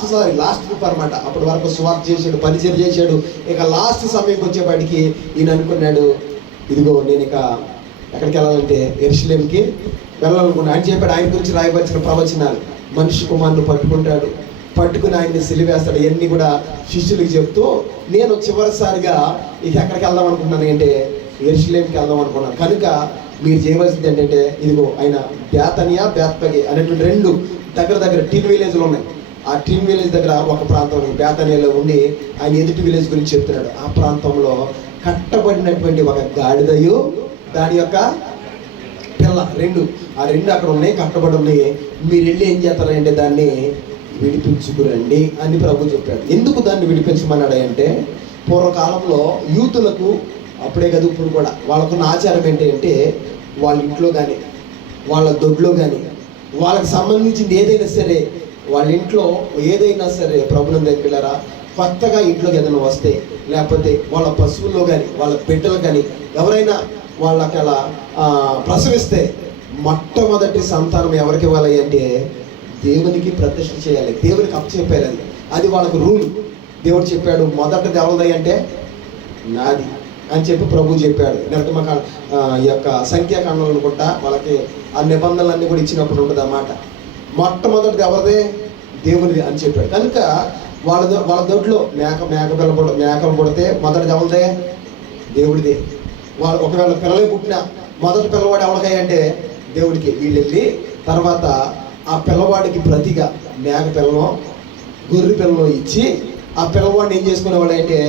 ట్రిప్ అనమాట. అప్పటి వరకు స్వార్థ చేశాడు, పరిచయం చేశాడు. ఇక లాస్ట్ సమయంకి వచ్చేపాటికి ఈయన అనుకున్నాడు, ఇదిగో నేను ఇక ఎక్కడికి వెళ్ళాలంటే యెరూషలేముకి వెళ్ళాలనుకున్నాను. ఆయన చెప్పాడు, ఆయన గురించి రాయబడిన ప్రవచనాలు, మనిషి కుమారుని పట్టుకుని ఆయన్ని సిలివేస్తాడు. ఇవన్నీ కూడా శిష్యులకు చెప్తూ, నేను చివరిసారిగా ఇక ఎక్కడికి వెళ్దాం అనుకున్నాను అంటే యెరూషలేముకి వెళ్దాం అనుకున్నాను. కనుక మీరు చేయవలసింది ఏంటంటే, ఇదిగో ఆయన బేత్పగే అనేటువంటి 2 దగ్గర టీన్ విలేజ్లు ఉన్నాయి. ఆ టీన్ విలేజ్ దగ్గర ఒక ప్రాంతం బేతనియాలో ఉండి ఆయన ఎదుటి విలేజ్ గురించి చెప్తున్నాడు. ఆ ప్రాంతంలో కట్టబడినటువంటి ఒక గాడిదయు దాని యొక్క పిల్ల 2 అక్కడ ఉన్నాయి, కట్టబడి ఉన్నాయి. మీరు వెళ్ళి ఏం చేస్తారంటే దాన్ని విడిపించుకురండి అని ప్రభు చెప్పాడు. ఎందుకు దాన్ని విడిపించమన్నాడు అంటే, పూర్వకాలంలో యూతులకు అప్పుడే కదా ఇప్పుడు కూడా వాళ్ళకున్న ఆచారం ఏంటి అంటే, వాళ్ళ ఇంట్లో కానీ వాళ్ళ దొడ్లో కానీ వాళ్ళకి సంబంధించింది ఏదైనా సరే, వాళ్ళ ఇంట్లో ఏదైనా సరే ప్రభువుని దగ్గర కొత్తగా ఇంట్లోకి ఏదైనా వస్తే, లేకపోతే వాళ్ళ పశువుల్లో కానీ వాళ్ళ బిడ్డలు కానీ ఎవరైనా వాళ్ళకి అలా ప్రసవిస్తే మొట్టమొదటి సంతానం ఎవరికి ఇవ్వాలి అంటే దేవునికి ప్రతిష్ఠ చేయాలి, దేవునికి అప్పచెప్పాలి. అది వాళ్ళకు రూల్. దేవుడు చెప్పాడు, మొదటిది ఎవరిది అంటే నాది అని చెప్పి ప్రభు చెప్పాడు. నిర్గమ యొక్క సంఖ్యాకాండం అనుకుంటా వాళ్ళకి ఆ నిబంధనలన్నీ కూడా ఇచ్చినప్పుడు ఉంటుంది అన్నమాట. మొట్టమొదటిది ఎవరిదే? దేవునిది అని చెప్పాడు. కనుక వాళ్ళ దొడ్లో మేకలు పుడితే మొదటిది ఎవరిదే? దేవుడిదే. వాళ్ళు ఒకవేళ పిల్లలే పుట్టిన మొదటి పిల్లవాడు ఎవరికాయ అంటే దేవుడికి. వీళ్ళు వెళ్ళి తర్వాత ఆ పిల్లవాడికి ప్రతిగా మేక పిల్లను గొర్రె పిల్లను ఇచ్చి ఆ పిల్లవాడిని ఏం చేసుకునేవాళ్ళు అంటే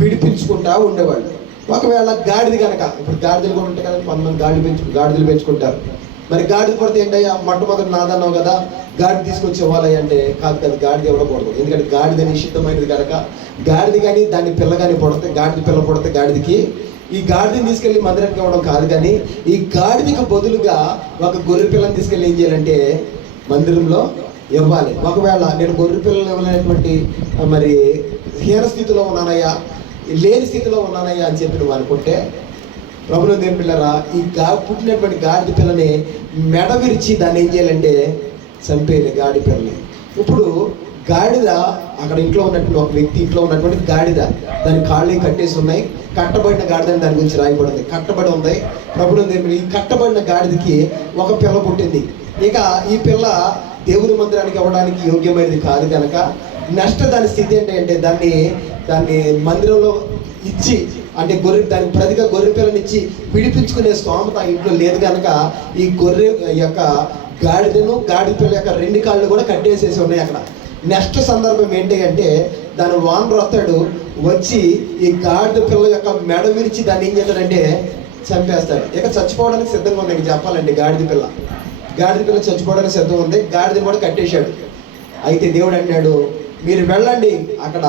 విడిపించుకుంటా ఉండేవాళ్ళు. ఒకవేళ గాడిది కనుక, ఇప్పుడు గాడిదలు కూడా ఉంటాయి కదా, కొంతమంది గాడిదలు పెంచుకుంటారు. మరి గాడిద పడితే ఏంటయ్యా, మొట్టమొదటి నాదన్నావు కదా, గాడిద తీసుకొచ్చే వాళ్ళయ్య అంటే కాదు, గాడిద ఇవ్వకూడదు. ఎందుకంటే గాడిద నిషిద్ధమైనది కనుక. గాడిద కానీ దాని పిల్ల కానీ పుడితే, గాడిద పిల్ల పుడితే గాడిదకి ఈ గాడిదని తీసుకెళ్ళి మందిరానికి ఇవ్వడం కాదు, కానీ ఈ గాడిదకి బదులుగా ఒక గొర్రె పిల్లని తీసుకెళ్ళి ఏం చేయాలంటే మందిరంలో ఇవ్వాలి. ఒకవేళ నేను గొర్రె పిల్లలు ఇవ్వలేనటువంటి మరి హీన స్థితిలో ఉన్నానయ్యా, లేని స్థితిలో ఉన్నానయ్యా అని చెప్పి నువ్వు అనుకుంటే, ప్రభువుని దేవుని పిల్లరా, ఈ పుట్టినటువంటి గాడిద పిల్లని మెడ విరిచి దాన్ని ఏం చేయాలంటే చంపేయాలి గాడి పిల్లని. ఇప్పుడు గాడిద అక్కడ ఇంట్లో ఉన్నటువంటి ఒక వ్యక్తి ఇంట్లో ఉన్నటువంటి గాడిద, దాని కాళ్ళు కట్టేసి ఉన్నాయి. కట్టబడిన గాడిదని దాని గురించి రాయబడింది, కట్టబడి ఉంది. ప్రభువుని దేవుని, ఈ కట్టబడిన గాడిదకి ఒక పిల్ల పుట్టింది. ఇక ఈ పిల్ల దేవుని మందిరానికి ఇవ్వడానికి యోగ్యమైనది కాదు కనుక నెక్స్ట్ దాని స్థితి ఏంటంటే దాన్ని మందిరంలో ఇచ్చి, అంటే దానికి ప్రతిగా గొర్రె పిల్లని ఇచ్చి విడిపించుకునే స్తోమత ఇంట్లో లేదు కనుక ఈ గొర్రె యొక్క గాడిదను గాడిద పిల్ల యొక్క 2 కాళ్ళు కూడా కట్టేసేసి ఉన్నాయి అక్కడ. నెక్స్ట్ సందర్భం ఏంటి అంటే దాని వానరు వస్తాడు, వచ్చి ఈ గాడిద పిల్ల యొక్క మెడ విరిచి దాన్ని ఏం చేస్తాడంటే చంపేస్తాడు. ఇక చచ్చిపోవడానికి సిద్ధంగా ఉంది. ఇక చెప్పాలంటే గాడిద పిల్ల చచ్చిపోవడానికి సిద్ధంగా ఉంది. గాడిదని కూడా కట్టేశాడు. అయితే దేవుడు అన్నాడు, మీరు వెళ్ళండి, అక్కడ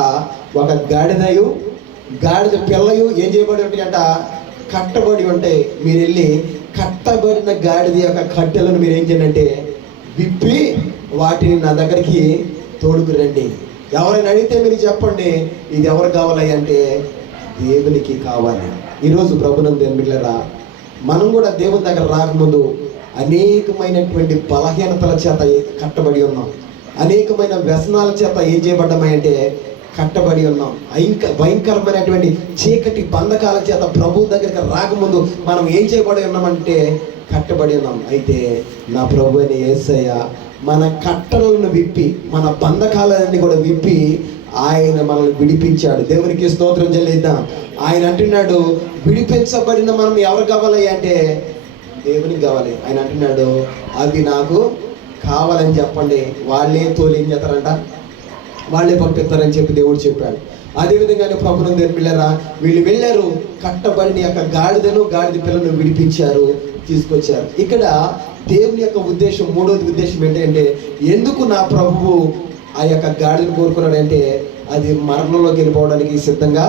ఒక గాడిద పిల్లయు ఏం చేయబడి ఉంటాయి అంట, కట్టబడి ఉంటాయి. మీరు వెళ్ళి కట్టబడిన గాడిద యొక్క కట్టెలను మీరు ఏం చేయండి అంటే విప్పి వాటిని నా దగ్గరికి తోడుకురండి. ఎవరైనా అడిగితే మీరు చెప్పండి, ఇది ఎవరు కావాలి అంటే దేవునికి కావాలి. ఈరోజు ప్రభునందు దేవుని బిడ్డలారా, మనం కూడా దేవుని దగ్గర రాకముందు అనేకమైనటువంటి బలహీనతల చేత కట్టబడి ఉన్నాం. అనేకమైన వ్యసనాల చేత ఏం చేయబడ్డామంటే కట్టబడి ఉన్నాం. భయంకరమైనటువంటి చీకటి బంధకాల చేత ప్రభు దగ్గరికి రాకముందు మనం ఏం చేయబడి ఉన్నామంటే కట్టబడి ఉన్నాం. అయితే నా ప్రభు అయిన యేసయ్య మన కట్టలను విప్పి, మన బంధకాలన్నీ కూడా విప్పి ఆయన మనల్ని విడిపించాడు. దేవునికి స్తోత్రం చెల్లిద్దాం. ఆయన అంటున్నాడు, విడిపించబడిన మనం ఎవరు కావాలి అంటే దేవునికి కావాలి. ఆయన అంటున్నాడు, అవి నాకు కావాలని చెప్పండి. వాళ్ళే తోలి ఏం చేస్తారంట, వాళ్ళే పంపిస్తారని చెప్పి దేవుడు చెప్పాడు. అదేవిధంగానే ప్రభువుని దేవుని పిల్లరా, వీళ్ళు వెళ్ళారు, కట్టబడిన యొక్క గాడిద పిల్లను విడిపించారు, తీసుకొచ్చారు. ఇక్కడ దేవుని యొక్క ఉద్దేశం, మూడోది ఉద్దేశం ఏంటంటే, ఎందుకు నా ప్రభువు ఆ యొక్క గాడిదను కోరుకున్నాడంటే అది మరణంలోకి వెళ్ళిపోవడానికి సిద్ధంగా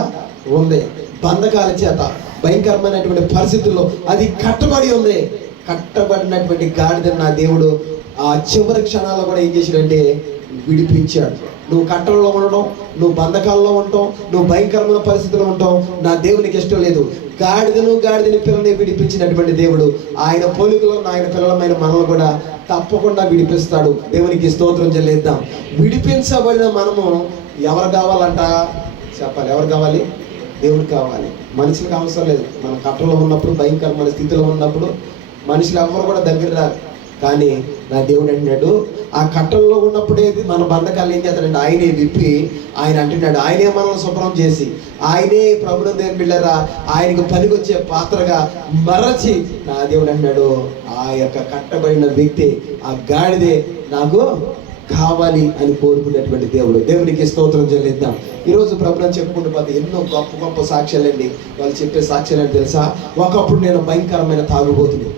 ఉంది. బంధకాల చేత భయంకరమైనటువంటి పరిస్థితుల్లో అది కట్టబడి ఉంది. కట్టబడినటువంటి గాడిదను నా దేవుడు ఆ చివరి క్షణాల్లో కూడా ఏం చేశాడంటే విడిపించాడు. నువ్వు కట్టంలో ఉండడం, నువ్వు బంధకాల్లో ఉంటావు, నువ్వు భయంకరమైన పరిస్థితుల్లో ఉంటావు, నా దేవునికి ఇష్టం లేదు. గాడిదని పిల్లని విడిపించినటువంటి దేవుడు ఆయన పోలికలో ఆయన పిల్లలమైన మనల్ని కూడా తప్పకుండా విడిపిస్తాడు. దేవునికి స్తోత్రం చెల్లిద్దాం. విడిపించబడిన మనము ఎవరు కావాలంట చెప్పాలి. ఎవరు కావాలి? దేవుడు కావాలి. మనుషులకు అవసరం లేదు. మనం కట్టంలో ఉన్నప్పుడు, భయంకరమైన స్థితిలో ఉన్నప్పుడు మనుషులు ఎవరు కూడా దగ్గర రారు. కానీ నా దేవుడు అంటున్నాడు, ఆ కట్టంలో ఉన్నప్పుడే మన బంధకాలు ఏం చేస్తాడంటే ఆయనే విప్పి ఆయన అంటున్నాడు, ఆయనే మనల్ని శుభ్రం చేసి, ఆయనే ప్రభుత్వ దేవుని బిళ్ళరా ఆయనకు పనికొచ్చే పాత్రగా మరచి నా దేవుడు అంటున్నాడు, ఆ యొక్క కట్టబడిన వ్యక్తి, ఆ గాడిదే నాకు కావాలి అని కోరుకునేటువంటి దేవుడు. దేవునికి స్తోత్రం చెల్లిద్దాం. ఈరోజు ప్రభుత్వం చెప్పుకుంటూ పోతే ఎన్నో గొప్ప గొప్ప సాక్ష్యాలండి. వాళ్ళు చెప్పే సాక్ష్యాలు తెలుసా? ఒకప్పుడు నేను భయంకరమైన తాగుబోతుని,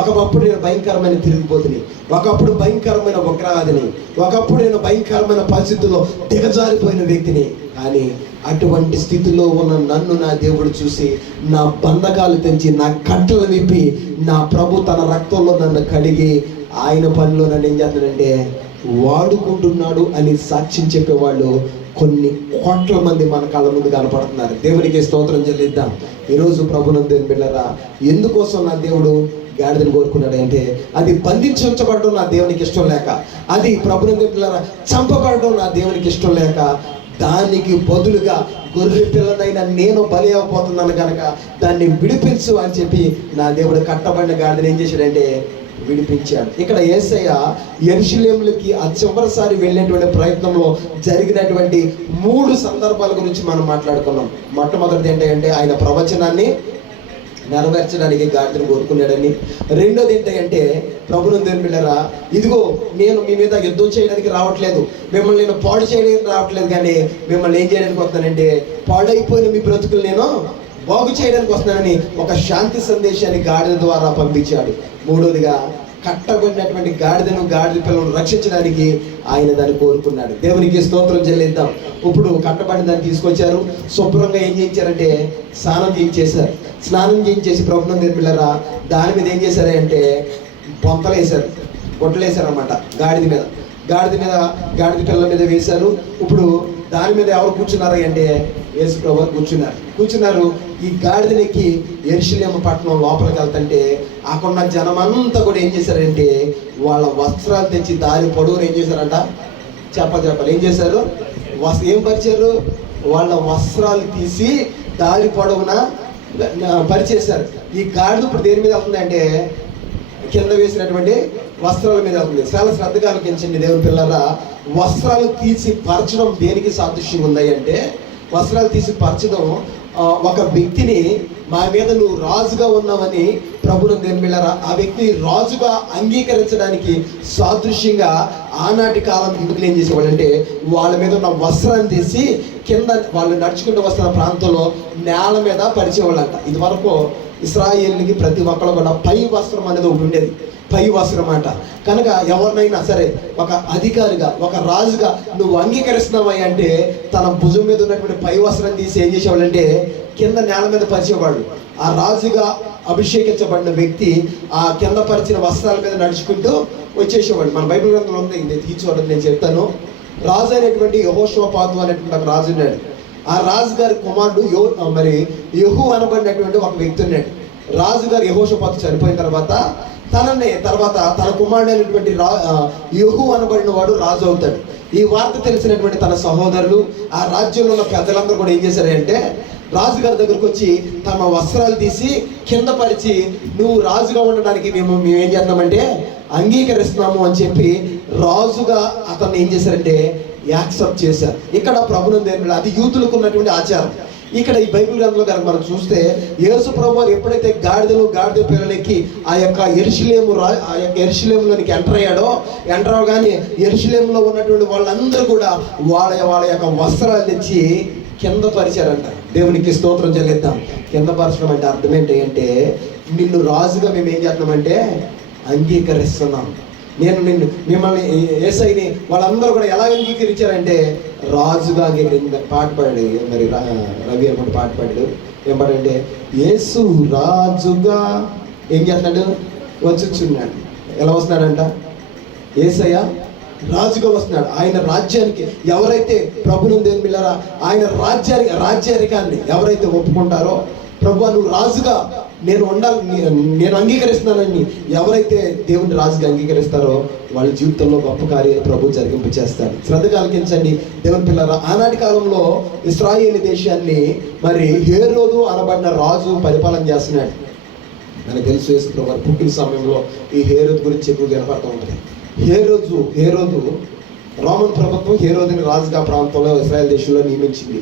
ఒకప్పుడు నేను భయంకరమైన తిరిగిపోతుని, ఒకప్పుడు భయంకరమైన ఉగ్రవాదిని, ఒకప్పుడు నేను భయంకరమైన పరిస్థితుల్లో దిగజారిపోయిన వ్యక్తిని. కానీ అటువంటి స్థితిలో ఉన్న నన్ను నా దేవుడు చూసి నా బంధకాలు తెంచి నా కట్టలు విప్పి నా ప్రభు తన రక్తంలో నన్ను కడిగి ఆయన పనిలో నన్ను ఏం చేస్తాడంటే వాడుకుంటున్నాడు అని సాక్ష్యం చెప్పేవాళ్ళు కొన్ని కోట్ల మంది మన కళ్ళ ముందు కనపడుతున్నారు. దేవునికి స్తోత్రం చెల్లిద్దాం. ఈరోజు ప్రభునందు దేవుని బిడ్డలారా, ఎందుకోసం నా దేవుడు గాడిదని కోరుకున్నాడు అంటే అది బంధించబడడం నా దేవునికి ఇష్టం లేక, అది ప్రభునందు దేవుని బిడ్డలారా చంపబడడం నా దేవునికి ఇష్టం లేక, దానికి బదులుగా గొర్రె పిల్లనైనా నేను బలి అయిపోతున్నాను కనుక దాన్ని విడిపించు అని చెప్పి నా దేవుడు కట్టబడిన గాడిదని ఏం చేశాడంటే విడిపించాడు. ఇక్కడ యేసయ్య యెరూషలేములోకి ఆ చివరిసారి వెళ్ళేటువంటి ప్రయత్నంలో జరిగినటువంటి 3 సందర్భాల గురించి మనం మాట్లాడుకున్నాం. మొట్టమొదటిది ఏంటంటే ఆయన ప్రవచనాన్ని నెరవేర్చడానికి గాడిదను కోరుకున్నాడని. రెండోది ఏంటంటే ప్రభువును దేవుని బిడ్డలారా, ఇదిగో నేను మీ మీద యుద్ధం చేయడానికి రావట్లేదు, మిమ్మల్ని నేను పాడు చేయడానికి రావట్లేదు, కానీ మిమ్మల్ని ఏం చేయడానికి వస్తానంటే పాడైపోయిన మీ బ్రతుకులు నేను బాగు చేయడానికి వస్తున్నానని ఒక శాంతి సందేశాన్ని గాడిద ద్వారా పంపించాడు. మూడోదిగా కట్టబడినటువంటి గాడిదను, గాడిద పిల్లలను రక్షించడానికి ఆయన దాన్ని కోరుకున్నాడు. దేవునికి స్తోత్రం చెల్లిద్దాం. ఇప్పుడు కట్టబడిన దాన్ని తీసుకొచ్చారు, శుభ్రంగా ఏం చేయించారంటే స్నానం చేయించేశారు. స్నానం చేయించేసి ప్రభుత్వం పిల్లరా దాని మీద ఏం చేశారంటే బొంతలు వేశారు, గొట్టలు వేశారు అన్నమాట. గాడిద పిల్లల మీద వేశారు. ఇప్పుడు దాని మీద ఎవరు కూర్చున్నారు అంటే యేసు ప్రభువు కూర్చున్నారు. ఈ గాడిదనికి యెరూషలేము పట్టణం లోపలికి వెళ్తుంటే అక్కడ జనమంతా కూడా ఏం చేశారంటే వాళ్ళ వస్త్రాలు తెచ్చి దారి పొడవును ఏం చేశారంట చెప్పాలి. ఏం చేశారు? ఏం పరిచారు? వాళ్ళ వస్త్రాలు తీసి దారి పొడవున పరిచేశారు. ఈ గాడిద ఇప్పుడు దేని మీద వెళ్తుంది అంటే కింద వేసినటువంటి వస్త్రాల మీద వెళ్తుంది. చాలా శ్రద్ధగా ఆలోచించండి దేవుని పిల్లరా. వస్త్రాలు తీసి పరచడం దేనికి సాదృశ్యం ఉంది అంటే, వస్త్రాలు తీసి పరచడం ఒక వ్యక్తిని మా మీద నువ్వు రాజుగా ఉన్నావని ప్రభువును దేవుని బిడ్డలారా ఆ వ్యక్తిని రాజుగా అంగీకరించడానికి సాదృశ్యంగా ఆనాటి కాలం హిందువులు ఏం చేసేవాళ్ళు అంటే వాళ్ళ మీద ఉన్న వస్త్రాన్ని తీసి కింద వాళ్ళు నడుచుకుంటూ వస్తున్న ప్రాంతంలో నేల మీద పరిచేవాళ్ళంట. ఇది వరకు ఇశ్రాయేలుకి ప్రతి ఒక్కరు కూడా పై వస్త్రం అనేది ఒకటి ఉండేది, పై వస్త్రం అంట. కనుక ఎవరినైనా సరే ఒక అధికారిగా, ఒక రాజుగా నువ్వు అంగీకరిస్తున్నావా అంటే తన భుజం మీద ఉన్నటువంటి పై వస్త్రం తీసి ఏం చేసేవాళ్ళు అంటే కింద నేల మీద పరిచేవాడు. ఆ రాజుగా అభిషేకించబడిన వ్యక్తి ఆ కింద పరిచిన వస్త్రాల మీద నడుచుకుంటూ వచ్చేసేవాడు. మన బైబిల్ గ్రంథంలో ఉంది, నేను తీసుకోవడం నేను చెప్తాను. రాజు అయినటువంటి యెహోషాపాతు అనేటువంటి ఒక రాజు ఉన్నాడు. ఆ రాజుగారి కుమారుడు యెహూ అనబడినటువంటి ఒక వ్యక్తి ఉన్నాడు. రాజుగారు యెహోషాపాతు చనిపోయిన తర్వాత తన కుమారుడు అయినటువంటి యెహూ అనబడిన వాడు రాజు అవుతాడు. ఈ వార్త తెలిసినటువంటి తన సహోదరులు, ఆ రాజ్యంలో ఉన్న పెద్దలందరూ కూడా ఏం చేశారంటే రాజుగారి దగ్గరకు వచ్చి తమ వస్త్రాలు తీసి కింద పరిచి నువ్వు రాజుగా ఉండడానికి మేము ఏం చేస్తున్నామంటే అంగీకరిస్తున్నాము అని చెప్పి రాజుగా అతన్ని ఏం చేశారంటే యాక్సెప్ట్ చేశారు. ఇక్కడ ప్రభువును దేవుని అది యూతులకు ఉన్నటువంటి ఆచారం. ఇక్కడ ఈ బైబిల్ గ్రంథంలో కనుక మనం చూస్తే యేసు ప్రభువు ఎప్పుడైతే గాడిద పిల్లలకి ఆ యొక్క యెరూషలేములోనికి ఎంటర్ అవగానే యెరూషలేములో ఉన్నటువంటి వాళ్ళందరూ కూడా వాళ్ళ యొక్క వస్త్రాలు తెచ్చి కింద పరిచారంట. దేవునికి స్తోత్రం చెల్లిద్దాం. కింద పరచడం అంటే అర్థం ఏంటి అంటే నిన్ను రాజుగా మేము ఏం చేస్తున్నామంటే అంగీకరిస్తున్నాం. మిమ్మల్ని యేసయ్యని వాళ్ళందరూ కూడా ఎలా అంగీకరించారంటే రాజుగా పాట పాడాడు. మరి రవి అనుకుంటే పాట పాడాడు. ఏం పాడంటే యేసు రాజుగా ఏం చేస్తున్నాడు వచ్చున్నాడు. ఎలా వస్తున్నాడంట యేసయ్య రాజుగా వస్తున్నాడు. ఆయన రాజ్యానికి ఎవరైతే ప్రభువును దేవుని బిడ్డలారా ఆయన రాజ్యాధికాన్ని ఎవరైతే ఒప్పుకుంటారో, ప్రభువా నువ్వు రాజుగా నేను ఉండాలి, నేను అంగీకరిస్తున్నానని ఎవరైతే దేవుని రాజుగా అంగీకరిస్తారో వాళ్ళ జీవితంలో గొప్ప కార్యాలు ప్రభు జరిగింపు చేస్తాడు. శ్రద్ధగా ఆలకించండి దేవుని పిల్లరా. ఆనాటి కాలంలో ఇశ్రాయేలు దేశాన్ని మరి హేరోదు అనబడిన రాజు పరిపాలన చేస్తున్నాడు. మనకు తెలుసు యేసు ప్రభు పుట్టిన సమయంలో ఈ హేరోదు గురించి ఎక్కువ వినపడుతూ ఉంటుంది. హేరోదు రోమన్ ప్రభుత్వం హేరోదుని రాజుగా ప్రాంతంలో ఇశ్రాయేల్ దేశంలో నియమించింది.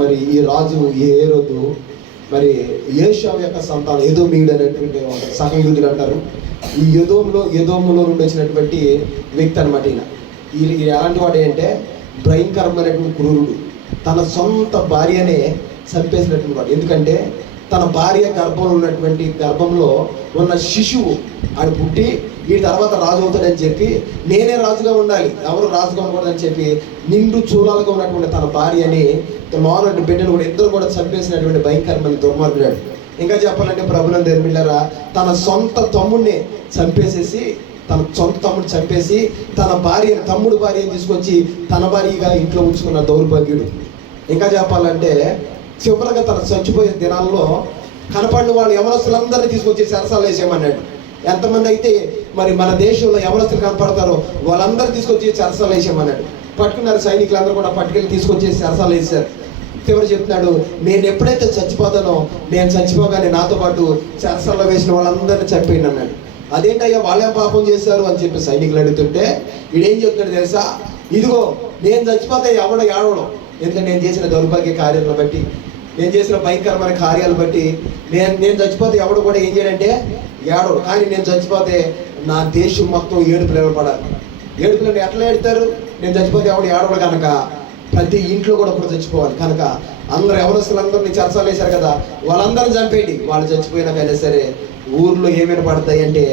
మరి ఈ రాజు ఈ హేరోదు మరి ఏషావు యొక్క సంతానం, ఎదోమీయుడు అనేటువంటి సహయూదుడు అంటారు. ఈ ఎదోములో నుండి వచ్చినటువంటి వ్యక్తి అనమాట. ఈయన ఎలాంటి వాడు అంటే భయంకరమైనటువంటి క్రూరుడు. తన సొంత భార్యనే చంపేసినటువంటి వాడు. ఎందుకంటే తన భార్య గర్భంలో ఉన్న శిశువు ఆయన పుట్టి వీడి తర్వాత రాజు అవుతాడని చెప్పి, నేనే రాజుగా ఉండాలి, ఎవరు రాజుగా ఉండకూడదని చెప్పి నిండు చూలాలుగా ఉన్నటువంటి తన భార్యని మానవుడి బిడ్డను కూడా ఇద్దరు కూడా చంపేసినటువంటి భయంకరమైన దుర్మార్గుడు. ఇంకా చెప్పాలంటే ప్రభువును దేవుని బిడ్డలారా తన సొంత తమ్ముడిని చంపేసి తన తమ్ముడు భార్యని తీసుకొచ్చి తన భార్యగా ఇంట్లో ఉంచుకున్న దౌర్భాగ్యుడు. ఇంకా చెప్పాలంటే చివరిగా తన చచ్చిపోయే దినాల్లో కనపడిన వాళ్ళు యవనస్తులందరినీ తీసుకొచ్చి సరసాలు వేసేయమన్నాడు. ఎంతమంది అయితే మరి మన దేశంలో యవనస్తులు కనపడతారో వాళ్ళందరూ తీసుకొచ్చి సరసాలు వేసేయమన్నాడు. పట్టుకున్నారు సైనికులందరూ కూడా పట్టుకెళ్ళి తీసుకొచ్చి సరసాలు వేసారు. చివరి చెప్తున్నాడు, నేను ఎప్పుడైతే చచ్చిపోతానో నేను చచ్చిపోగానే నాతో పాటు సరసాల్లో వేసిన వాళ్ళందరినీ చంపేయండి అన్నాడు. అదేంటయ్యా వాళ్ళేం పాపం చేశారు అని చెప్పి సైనికులు అడుగుతుంటే వీడేం చెప్తున్నాడు తెలుసా, ఇదిగో నేను చచ్చిపోతే ఎవడో ఏడవడం, ఎందుకంటే నేను చేసిన దౌర్భాగ్య కార్యాలను బట్టి, నేను చేసిన భయంకరమైన కార్యాలు బట్టి నేను చచ్చిపోతే ఎవడు కూడా ఏం చేయడంటే ఏడవడు. కానీ నేను చచ్చిపోతే నా దేశం మొత్తం ఏడుపులు నిలబడాలి. ఏడుపులను ఎట్లా ఏడుతారు? నేను చచ్చిపోతే ఎవడు ఏడవడు కనుక ప్రతి ఇంట్లో కూడా ఇప్పుడు చచ్చిపోవాలి కనుక అందరూ యవనస్తులందరినీ చర్చలు వేశారు కదా, వాళ్ళందరూ చంపేయండి. వాళ్ళు చచ్చిపోయినాకైనా సరే ఊర్లో ఏమైనా పడతాయి అంటే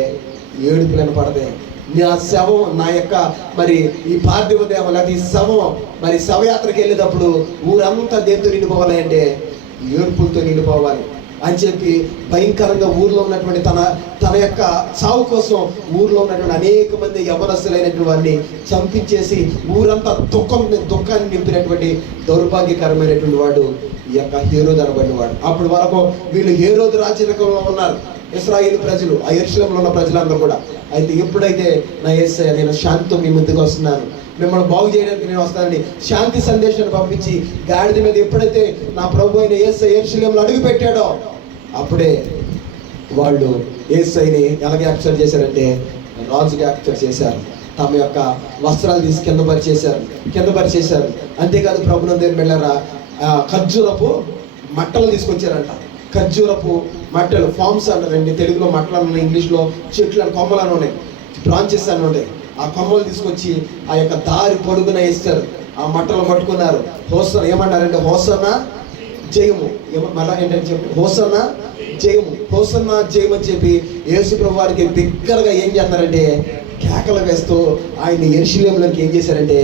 ఏడుపులను పడతాయి. నా శవం, నా యొక్క మరి ఈ పార్థివ దేవం లేదా ఈ శవం మరి శవయాత్రకి వెళ్ళేటప్పుడు ఊరంతా దేంతో నిండిపోవాలి అంటే ఏడుపులతో నిండిపోవాలి అని చెప్పి భయంకరంగా ఊర్లో ఉన్నటువంటి తన యొక్క సావు కోసం ఊర్లో ఉన్నటువంటి అనేక మంది యవనస్తులైనటువంటి వారిని చంపించేసి ఊరంతా దుఃఖాన్ని నింపినటువంటి దౌర్భాగ్యకరమైనటువంటి వాడు ఈ యొక్క హేరోదు అనబడిన వాడు. అప్పటి వరకు వీళ్ళు హేరోదు రాజ్యంలో ఉన్నారు ఇశ్రాయేలు ప్రజలు, ఆ యెరూషలేములో ఉన్న ప్రజలందరూ కూడా. అయితే ఎప్పుడైతే నా యేసయ్య నేను శాంతితో మీ ముందుకు వస్తున్నాను, మిమ్మల్ని బాగు చేయడానికి నేను వస్తానని శాంతి సందేశాన్ని పంపించి గాడిద మీద ఎప్పుడైతే నా ప్రభు అయిన యేసయ్య యెరూషలేములో అడుగు పెట్టాడో అప్పుడే వాళ్ళు యేసయ్యని ఎలా క్యాప్చర్ చేశారంటే రాజు క్యాప్చర్ చేశారు. తమ యొక్క వస్త్రాలు తీసి కింద పరిచేశారు. అంతేకాదు ప్రభువును దేవుని బిడ్డలారా ఖర్జూరపు మట్టలు తీసుకొచ్చారంట. ఖర్జూరపు మట్టలు, ఫార్మ్స్ అంటారండి తెలుగులో, మట్టలు అన్న ఇంగ్లీష్లో చెట్లు అని కొమ్మలు అని ఉన్నాయి, బ్రాంచెస్ అని ఉన్నాయి. ఆ కొమ్మలు తీసుకొచ్చి ఆ యొక్క దారి పొడుగున వేస్తారు. ఆ మట్టలు పట్టుకున్నారు. ఏమన్నారంటే హోసన్నా జయము, మళ్ళా ఏంటని చెప్పి హోసన్నా జయము అని చెప్పి యేసు ప్రభు వారికి దగ్గరగా ఏం చేస్తారంటే కేకలు వేస్తూ ఆయన యెరూషలేములోకి ఏం చేశారంటే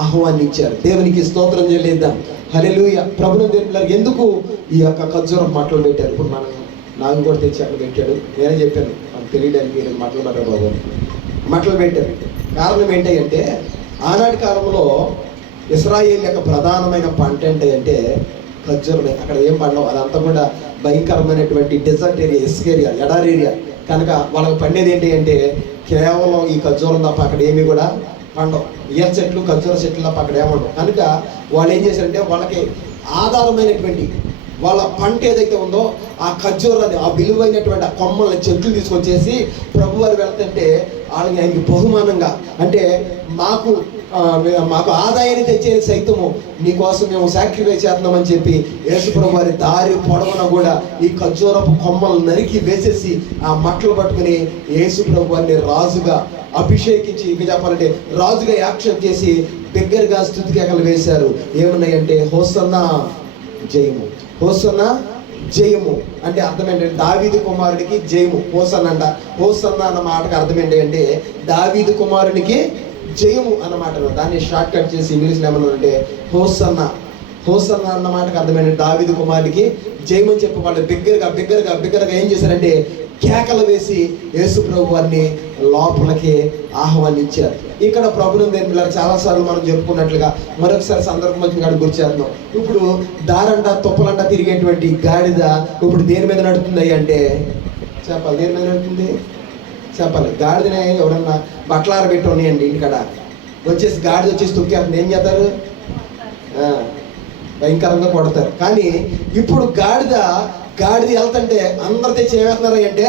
ఆహ్వానించారు. దేవునికి స్తోత్రం చెల్లిద్దాం. హల్లెలూయా. ప్రభువును దేవుని ఎందుకు ఈ యొక్క ఖర్జూరం మట్టలు పెట్టారు? ఇప్పుడు నాకు కూడా తెచ్చి అక్కడ పెట్టాడు. నేనే చెప్పాను మనకు తెలియడానికి మట్టలు పెట్టారు. కారణం ఏంటంటే ఆనాటి కాలంలో ఇశ్రాయేల్ యొక్క ప్రధానమైన పంట ఏంటంటే ఖర్జూరమే. అక్కడ ఏం పండవు, అదంతా కూడా భయంకరమైనటువంటి డెజర్ట్ ఏరియా, ఇసుక ఏరియా, ఎడారి ఏరియా కనుక వాళ్ళకి పండేది ఏంటి అంటే కేవలం ఈ ఖర్జూరం తప్ప అక్కడ ఏమి కూడా పండవు. ఇయర్ చెట్లు, ఖర్జూర చెట్లు తప్ప అక్కడ ఏముండవు. కనుక వాళ్ళు ఏం చేశారంటే వాళ్ళకి ఆధారమైనటువంటి వాళ్ళ పంట ఏదైతే ఉందో ఆ ఖర్జూరాన్ని, ఆ విలువైనటువంటి ఆ కొమ్మల్ని చెట్లు తీసుకొచ్చేసి ప్రభువారు వెళ్తుంటే ఆయనకి బహుమానంగా అంటే మాకు ఆదాయాన్ని తెచ్చేది సైతము నీకోసం మేము సాక్రిఫైస్ చేస్తున్నామని చెప్పి యేసు ప్రభువారి దారి పొడవున కూడా ఈ ఖర్జూరపు కొమ్మలు నరికి వేసేసి ఆ మట్టలు పట్టుకుని యేసు ప్రభువారిని రాజుగా అభిషేకించి, ఇక చెప్పాలంటే రాజుగా యాక్షన్ చేసి దగ్గరగా స్తుతి కేకలు వేశారు. ఏమన్నాయంటే హోసన్నా జయము, హోసన్నా జయము అంటే అర్థం ఏంటంటే దావీదు కుమారుడికి జయము. హోసన్నా అన్న మాటకు అర్థం ఏంటంటే దావీదు కుమారునికి జయము అన్నమాట. దాన్ని షార్ట్ కట్ చేసి ఇంగ్లీష్లో ఏమన్నా అంటే హోసన్న అన్న మాటకు అర్థమైన దావీదు కుమారుడికి జయమని చెప్పి వాళ్ళు బిగ్గరగా ఏం చేశారంటే కేకలు వేసి యేసు ప్రభు వారిని లోపలికి ఆహ్వానించారు. ఇక్కడ ప్రభుత్వం దేని చాలాసార్లు మనం చెప్పుకున్నట్లుగా మరొకసారి సందర్భం వచ్చిన కాడికి గుర్తు చేస్తున్నాం. ఇప్పుడు దారంట తుప్పలంట తిరిగేటువంటి గాడిద ఇప్పుడు దేని మీద నడుతుంది అంటే చెప్పాలి, దేని మీద నడుతుంది చెప్పాలి. గాడిదనే ఎవరన్నా బట్టలు ఆరబెట్టి ఉన్నాయండి ఇంటికాడ, వచ్చేసి గాడిద వచ్చేసి తొక్కేస్తుంది, ఏం చేస్తారు? భయంకరంగా కొడతారు. కానీ ఇప్పుడు గాడిద వెళ్తుంటే అందరు తెచ్చి ఏమేస్తున్నారు అంటే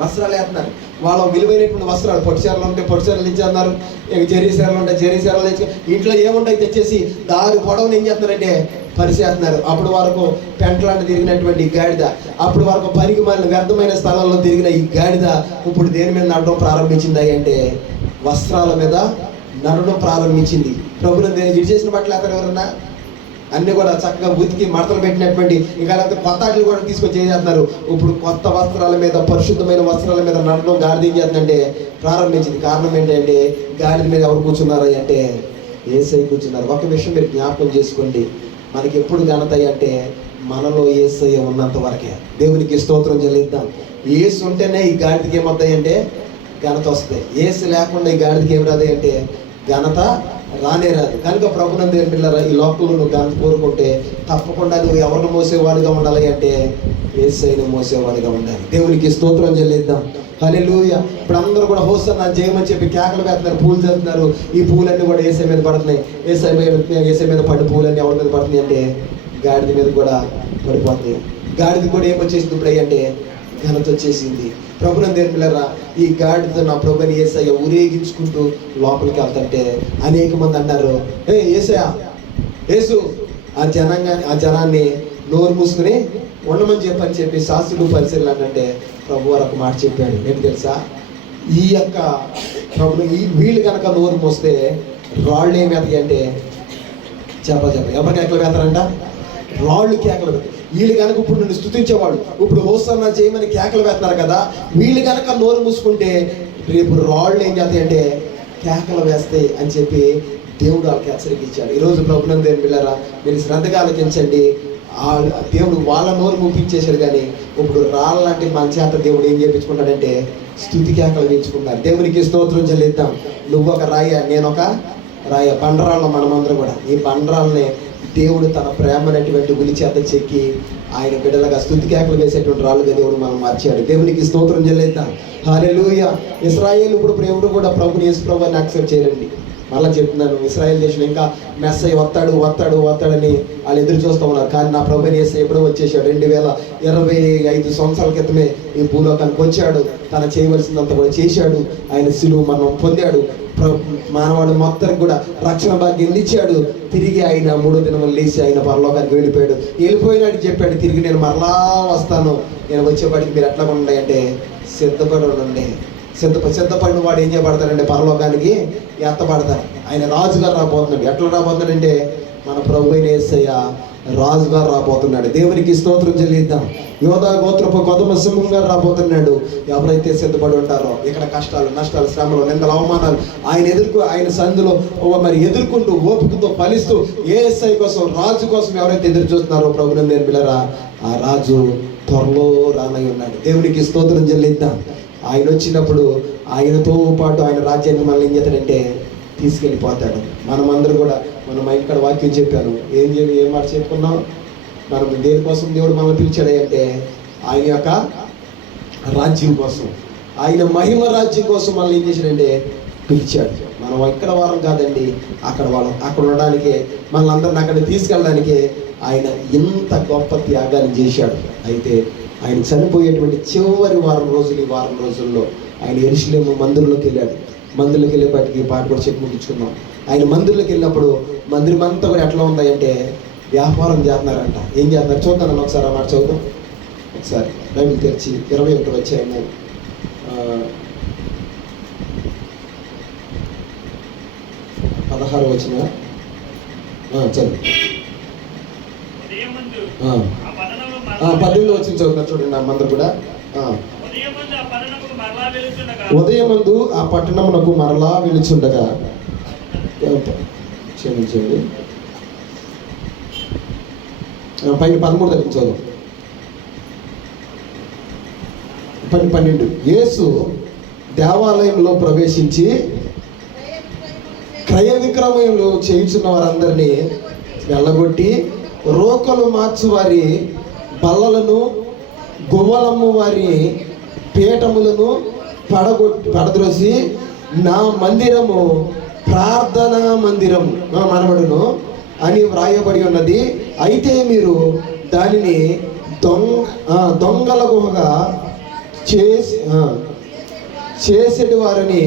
వస్త్రాలు వేస్తున్నారు. వాళ్ళ విలువైనటువంటి వస్త్రాలు, పొట్టిచీరలు ఉంటే పొట్టిచీరలు ఇచ్చేస్తున్నారు, ఇక జెరీసీరలు ఉంటే జెరీసీరలు తెచ్చి ఇంట్లో ఏముంటాయి తెచ్చేసి దారి పొడవును ఏం చేస్తున్నారంటే పరిచేస్తున్నారు. అప్పుడు వరకు పెంటలాంటి తిరిగినటువంటి గాడిద, అప్పుడు వరకు పనికి మాలిన వ్యర్థమైన స్థలాల్లో తిరిగిన ఈ గాడిద ఇప్పుడు దేని మీద నడవడం ప్రారంభించింది అంటే వస్త్రాల మీద నడవడం ప్రారంభించింది. ప్రభుత్వం దేని చేసిన బట్టలు అక్కడ ఎవరన్నా అన్నీ కూడా చక్కగా ఉతికి మడతలు పెట్టినటువంటి ఇంకా లేకపోతే కొత్త ఆటలు కూడా తీసుకొచ్చి ఏం చేస్తున్నారు, ఇప్పుడు కొత్త వస్త్రాల మీద, పరిశుద్ధమైన వస్త్రాల మీద నడడం గాడిద ఏం చేస్తుందంటే ప్రారంభించింది. కారణం ఏంటంటే గాడిద మీద ఎవరు కూర్చున్నారు అంటే యేసయ్య కూర్చున్నారు. ఒక విషయం మీరు జ్ఞాపకం చేసుకోండి, మనకి ఎప్పుడు ఘనత అంటే మనలో యేసయ్య ఉన్నంత వరకే. దేవునికి స్తోత్రం చెల్లిద్దాం. యేసు ఉంటేనే ఈ గాడిదకి ఏమవుతాయి అంటే ఘనత వస్తాయి. యేసు లేకుండా ఈ గాడిదకి ఏమి రాదు అంటే ఘనత రానే రాదు. కనుక ప్రభునందు పిల్లరా, ఈ లోకంలో నువ్వు ఘనత కోరుకుంటే తప్పకుండా నువ్వు ఎవరిని మోసేవాడిగా ఉండాలి అంటే యేసయ్యను మోసేవాడిగా ఉండాలి. దేవునికి స్తోత్రం చెల్లిద్దాం. హల్లెలూయా. ఇప్పుడు అందరూ కూడా హోసన్న జయమని చెప్పి కేకలు వేస్తున్నారు, పూలు చదువుతున్నారు. ఈ పూలన్నీ కూడా యేసయ్య మీద పడుతున్నాయి. యేసయ్య మీద పడిన పూలన్నీ ఎవరి మీద పడుతున్నాయి అంటే గాడిద మీద కూడా పడిపోతుంది. గాడిద కూడా ఏమొచ్చేసింది ఇప్పుడు అంటే ఘనత వచ్చేసింది. ప్రభునందు పిల్లరా, ఈ గాడితో నా ప్రభుని యేసయ్య ఊరేగించుకుంటూ లోపలికి వెళ్తుంటే అనేక మంది అన్నారు, యేసు ఆ జనాన్ని నోరు మూసుకుని ఉండమని చెప్పి శాస్త్రులు పరిశీలన అంటే ప్రభు వారు ఒక మాట చెప్పాడు. ఏంటి తెలుసా? ఈ యొక్క ప్రభు వీళ్ళు కనుక నోరు మూస్తే రాళ్ళు ఏమేతాయి అంటే ఎవరు కేకలు వేస్తారంట? రాళ్ళు కేకలు పెడతాయి. వీళ్ళు కనుక ఇప్పుడు నిన్ను స్తుతించేవాళ్ళు ఇప్పుడు హోసన్న చేయమని కేకలు వేస్తున్నారు కదా, వీళ్ళు కనుక నోరు మూసుకుంటే రేపు రాళ్ళు ఏం చేస్తాయి అంటే కేకలు వేస్తాయి అని చెప్పి దేవుడు వాళ్ళకి హెచ్చరిక ఇచ్చాడు. ఈరోజు ప్రభునందు పిల్లరా, మీరు శ్రద్ధగా ఆలోచించండి. దేవుడు వాళ్ళ నోరు మూపించేశాడు, కానీ ఇప్పుడు రాళ్ళ లాంటి మన చేత దేవుడు ఏం చేయించుకున్నాడంటే స్తుతి కేకలు వేయించుకున్నారు. దేవునికి స్తోత్రం చెల్లిద్దాం. నువ్వు ఒక రాయ, నేను ఒక రాయ, బండరాళ్ళం మనమందరం కూడా. ఈ బండరాళ్ళని దేవుడు తన ప్రేమనటువంటి ఉలి చేత చెక్కి ఆయన బిడ్డలుగా స్తుతి కేకలు వేసేటువంటి రాళ్ళుగా దేవుడు మనం మార్చాడు. దేవునికి స్తోత్రం చెల్లిద్దాం. హల్లెలూయా. ఇశ్రాయేలు ఇప్పుడు దేవుడు కూడా ప్రభుని యేసు ప్రభుని యాక్సెప్ట్ చేయండి. మళ్ళీ చెప్తున్నాను, ఇశ్రాయేల్ దేశం ఇంకా మెస్సయ్య వస్తాడని వాళ్ళు ఎదురు చూస్తూ ఉన్నారు. కానీ నా ప్రభుని యేసు ఎప్పుడో వచ్చేసాడు. 2025 సంవత్సరాల క్రితమే ఈ భూలోకానికి వచ్చాడు. తన చేయవలసిందంతా కూడా చేశాడు. ఆయన శిలువ మరణం పొందాడు. మానవాడు మొత్తానికి కూడా రక్షణ భాగ్యం ఇచ్చాడు. తిరిగి ఆయన 3వ దినములు లేచి ఆయన పరలోకానికి వెళ్ళిపోయినాడు. చెప్పాడు, తిరిగి నేను మరలా వస్తాను, నేను వచ్చేవాడికి మీరు ఎట్లా ఉండండి అంటే సిద్ధపడి ఉండండి. సిద్ధపడిన వాడు ఏం చేయబడతాడంటే పరలోకానికి ఎత్తబడతాడు. ఆయన రాజుగారు రాబోతున్నాడు. ఎట్లా రాబోతున్నాడంటే మన ప్రభు అయిన యేసయ్య రాజుగారు రాబోతున్నాడు. దేవునికి స్తోత్రం చెల్లిద్దాం. యోధా గోత్రపు గౌతమ సింహంగా రాబోతున్నాడు. ఎవరైతే సిద్ధపడి ఉంటారో ఇక్కడ కష్టాలు, నష్టాలు, శ్రమలు, నిందలు, అవమానాలు ఆయన సందులో ఎదుర్కొంటూ ఓపికతో ఫలిస్తూ యేసయ్య కోసం, రాజు కోసం ఎవరైతే ఎదురు చూస్తున్నారో ప్రభునందు పిల్లరా, ఆ రాజు త్వరలో రానై ఉన్నాడు. దేవునికి స్తోత్రం చెల్లిద్దాం. ఆయన వచ్చినప్పుడు ఆయనతో పాటు ఆయన రాజ్యాన్ని మనల్ని ఏం చేస్తాడంటే తీసుకెళ్ళిపోతాడు. మనమందరం కూడా మనం ఇక్కడ వాక్యం చెప్పాను, ఏం మాట చెప్పుకున్నాం, మనం దేనికోసం దేవుడు మనల్ని పిలిచాడు అంటే ఆయన యొక్క రాజ్యం కోసం, ఆయన మహిమ రాజ్యం కోసం మనల్ని ఏం చేశాడంటే పిలిచాడు. మనం ఇక్కడ వారం కాదండి, అక్కడ ఉండడానికి, మనల్ని అందరిని అక్కడ తీసుకెళ్ళడానికి ఆయన ఇంత గొప్ప త్యాగాన్ని చేశాడు. అయితే ఆయన చనిపోయేటువంటి చివరి వారం రోజుల్లో ఆయన యెరూషలేము మందిరంలోకి వెళ్ళాడు. మందిరంలోకి వెళ్ళేపాటికి పాట కూడా చెప్పి ముగించుకున్నాం. ఆయన మందిరంలోకి వెళ్ళినప్పుడు మందిరం అంతా కూడా ఎట్లా ఉందంటే వ్యాపారం చేస్తున్నారంట. ఏం చేస్తున్నారు చూద్దాం ఒకసారి. ఆ మాట చదువుతాం ఒకసారి. బైబిల్ తెరిచి 21 వచ్చాము. 16 వచ్చిన చదువు. 18 వచ్చిన చదువుతారు చూడండి. అందరూ కూడా ఉదయమందు ఆ పట్టణమునకు మరలా వెలుచుండగా, క్షమించండి, పైన 13 దగ్గర చదువు. 12. యేసు దేవాలయంలో ప్రవేశించి క్రయ విక్రయములు చేయుచున్న వారందరినీ వెళ్ళగొట్టి రోకలు మార్చు వారి బల్లలను, గువ్వలమ్ము వారి పీఠములను పడద్రోసి నా మందిరము ప్రార్థనా మందిరం మనబడును అని వ్రాయబడి ఉన్నది. అయితే మీరు దానిని దొంగల గుహగా చేసేటి వారిని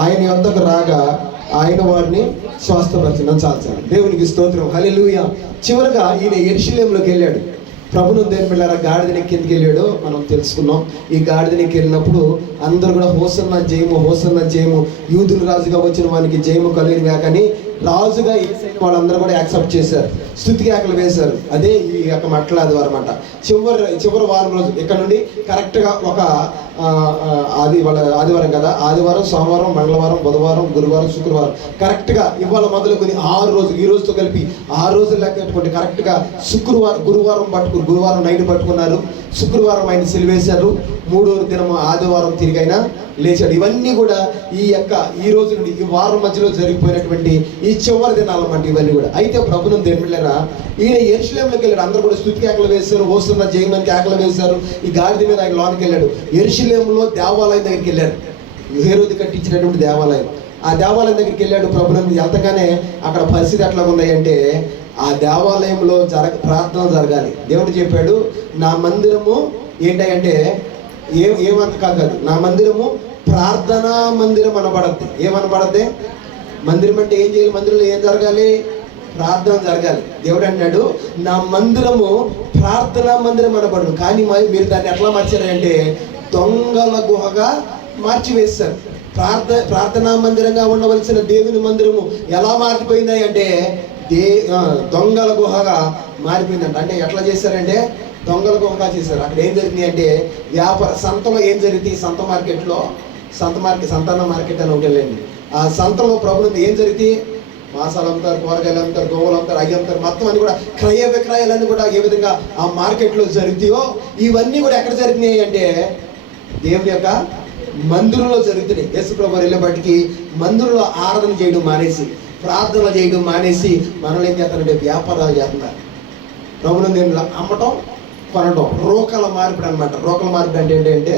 ఆయన యొద్దకు రాగా ఆయన వారిని స్వస్థపరిచిన. చాలు. దేవునికి స్తోత్రం. హల్లెలూయా. చివరిగా ఈయన యెరూషలేములోకి వెళ్ళాడు. ప్రభును దేని పిల్లరా గాడిదనెక్కి ఎందుకు వెళ్ళాడో మనం తెలుసుకున్నాం. ఈ గాడిదనెక్కి వెళ్ళినప్పుడు అందరూ కూడా హోసన్నా జయము, హోసన్నా జయము, యూదుల రాజుగా వచ్చిన వానికి జయము కలిగినగా, కానీ రాజుగా యేసైన వాళ్ళందరూ కూడా యాక్సెప్ట్ చేశారు, స్తుతి కేకలు వేశారు. అదే ఈ యొక్క మట్ల ఆదివారం అన్నమాట. చివరి వారం రోజు ఇక్కడ నుండి కరెక్ట్గా ఒక ఆదివారం కదా, ఆదివారం, సోమవారం, మంగళవారం, బుధవారం, గురువారం, శుక్రవారం, కరెక్ట్గా ఇవాళ మొదలుకొని 6 రోజులు, ఈ రోజుతో కలిపి 6 రోజులు లెక్క పెట్టుకుంటే కరెక్ట్గా గురువారం నైట్ పట్టుకున్నారు, శుక్రవారం ఆయన సిలువేశారు, 3వ దినం ఆదివారం తిరిగైనా లేచాడు. ఇవన్నీ కూడా ఈ రోజు నుండి ఈ వారం మధ్యలో జరిగిపోయినటువంటి ఈ చివరి దినాలు అన్నమాట ఇవన్నీ కూడా. అయితే ప్రభును దేవుళ్ళరా ఈయన యెరూషలేములోకి వెళ్ళాడు. అందరూ కూడా స్తుతి కేకలు వేశారు, హోసన్నా జయమని కేకలు వేశారు. ఈ గాడిద మీద ఆయన లోనికి వెళ్ళాడు. యెరూషలేములో దేవాలయం దగ్గరికి వెళ్ళాడు. హేరోదు కట్టించినటువంటి దేవాలయం. ఆ దేవాలయం దగ్గరికి వెళ్ళాడు. ప్రభును వెళ్తగానే అక్కడ పరిస్థితి ఎట్లా ఉన్నాయంటే, ఆ దేవాలయంలో ప్రార్థన జరగాలి. దేవుడు చెప్పాడు, నా మందిరము ఏంటంటే ఏమంత కాదు, నా మందిరము ప్రార్థనా మందిరం అనబడద్ది. ఏమనబడద్ది? మందిరం అంటే ఏం చేయాలి? మందిరంలో ఏం జరగాలి? ప్రార్థన జరగాలి. దేవుడు అన్నాడు, నా మందిరము ప్రార్థనా మందిరం అనబడను. కానీ మీరు దాన్ని ఎట్లా మార్చారంటే దొంగల గుహగా మార్చివేశారు. ప్రార్థనా మందిరంగా ఉండవలసిన దేవుని మందిరము ఎలా మారిపోయింది అంటే దొంగల గుహగా మారిపోయిందంట. అంటే ఎట్లా చేశారంటే దొంగల గుహగా చేశారు. అక్కడ ఏం జరిగింది అంటే సంతలో ఏం జరిగింది? సంతాన మార్కెట్ అని ఒకటి వెళ్ళండి. ఆ సంతలో ప్రభుత్వం ఏం జరిగింది? మాసాలు అమ్ముతారు, కూరగాయలు అమ్ముతారు, గోవులు అమ్ముతారు, అవి అమ్ముతారు, మొత్తం అన్ని కూడా క్రయ విక్రయాలన్నీ కూడా ఏ విధంగా ఆ మార్కెట్లో జరుగుతాయో ఇవన్నీ కూడా ఎక్కడ జరుగుతున్నాయి అంటే దేవుని యొక్క మందిరంలో జరుగుతున్నాయి. యేసు ప్రభువు వెళ్ళేపటికి మందిరంలో ఆరాధన చేయడం మానేసి, ప్రార్థన చేయడం మానేసి మనల్ని ఏం చేస్తారంటే వ్యాపారాలు చేస్తున్నారు. ప్రభువుని నేను అమ్మటం, కొనడం, రోకల మార్పిడి అనమాట. రోకల మార్పిడి అంటే ఏంటంటే,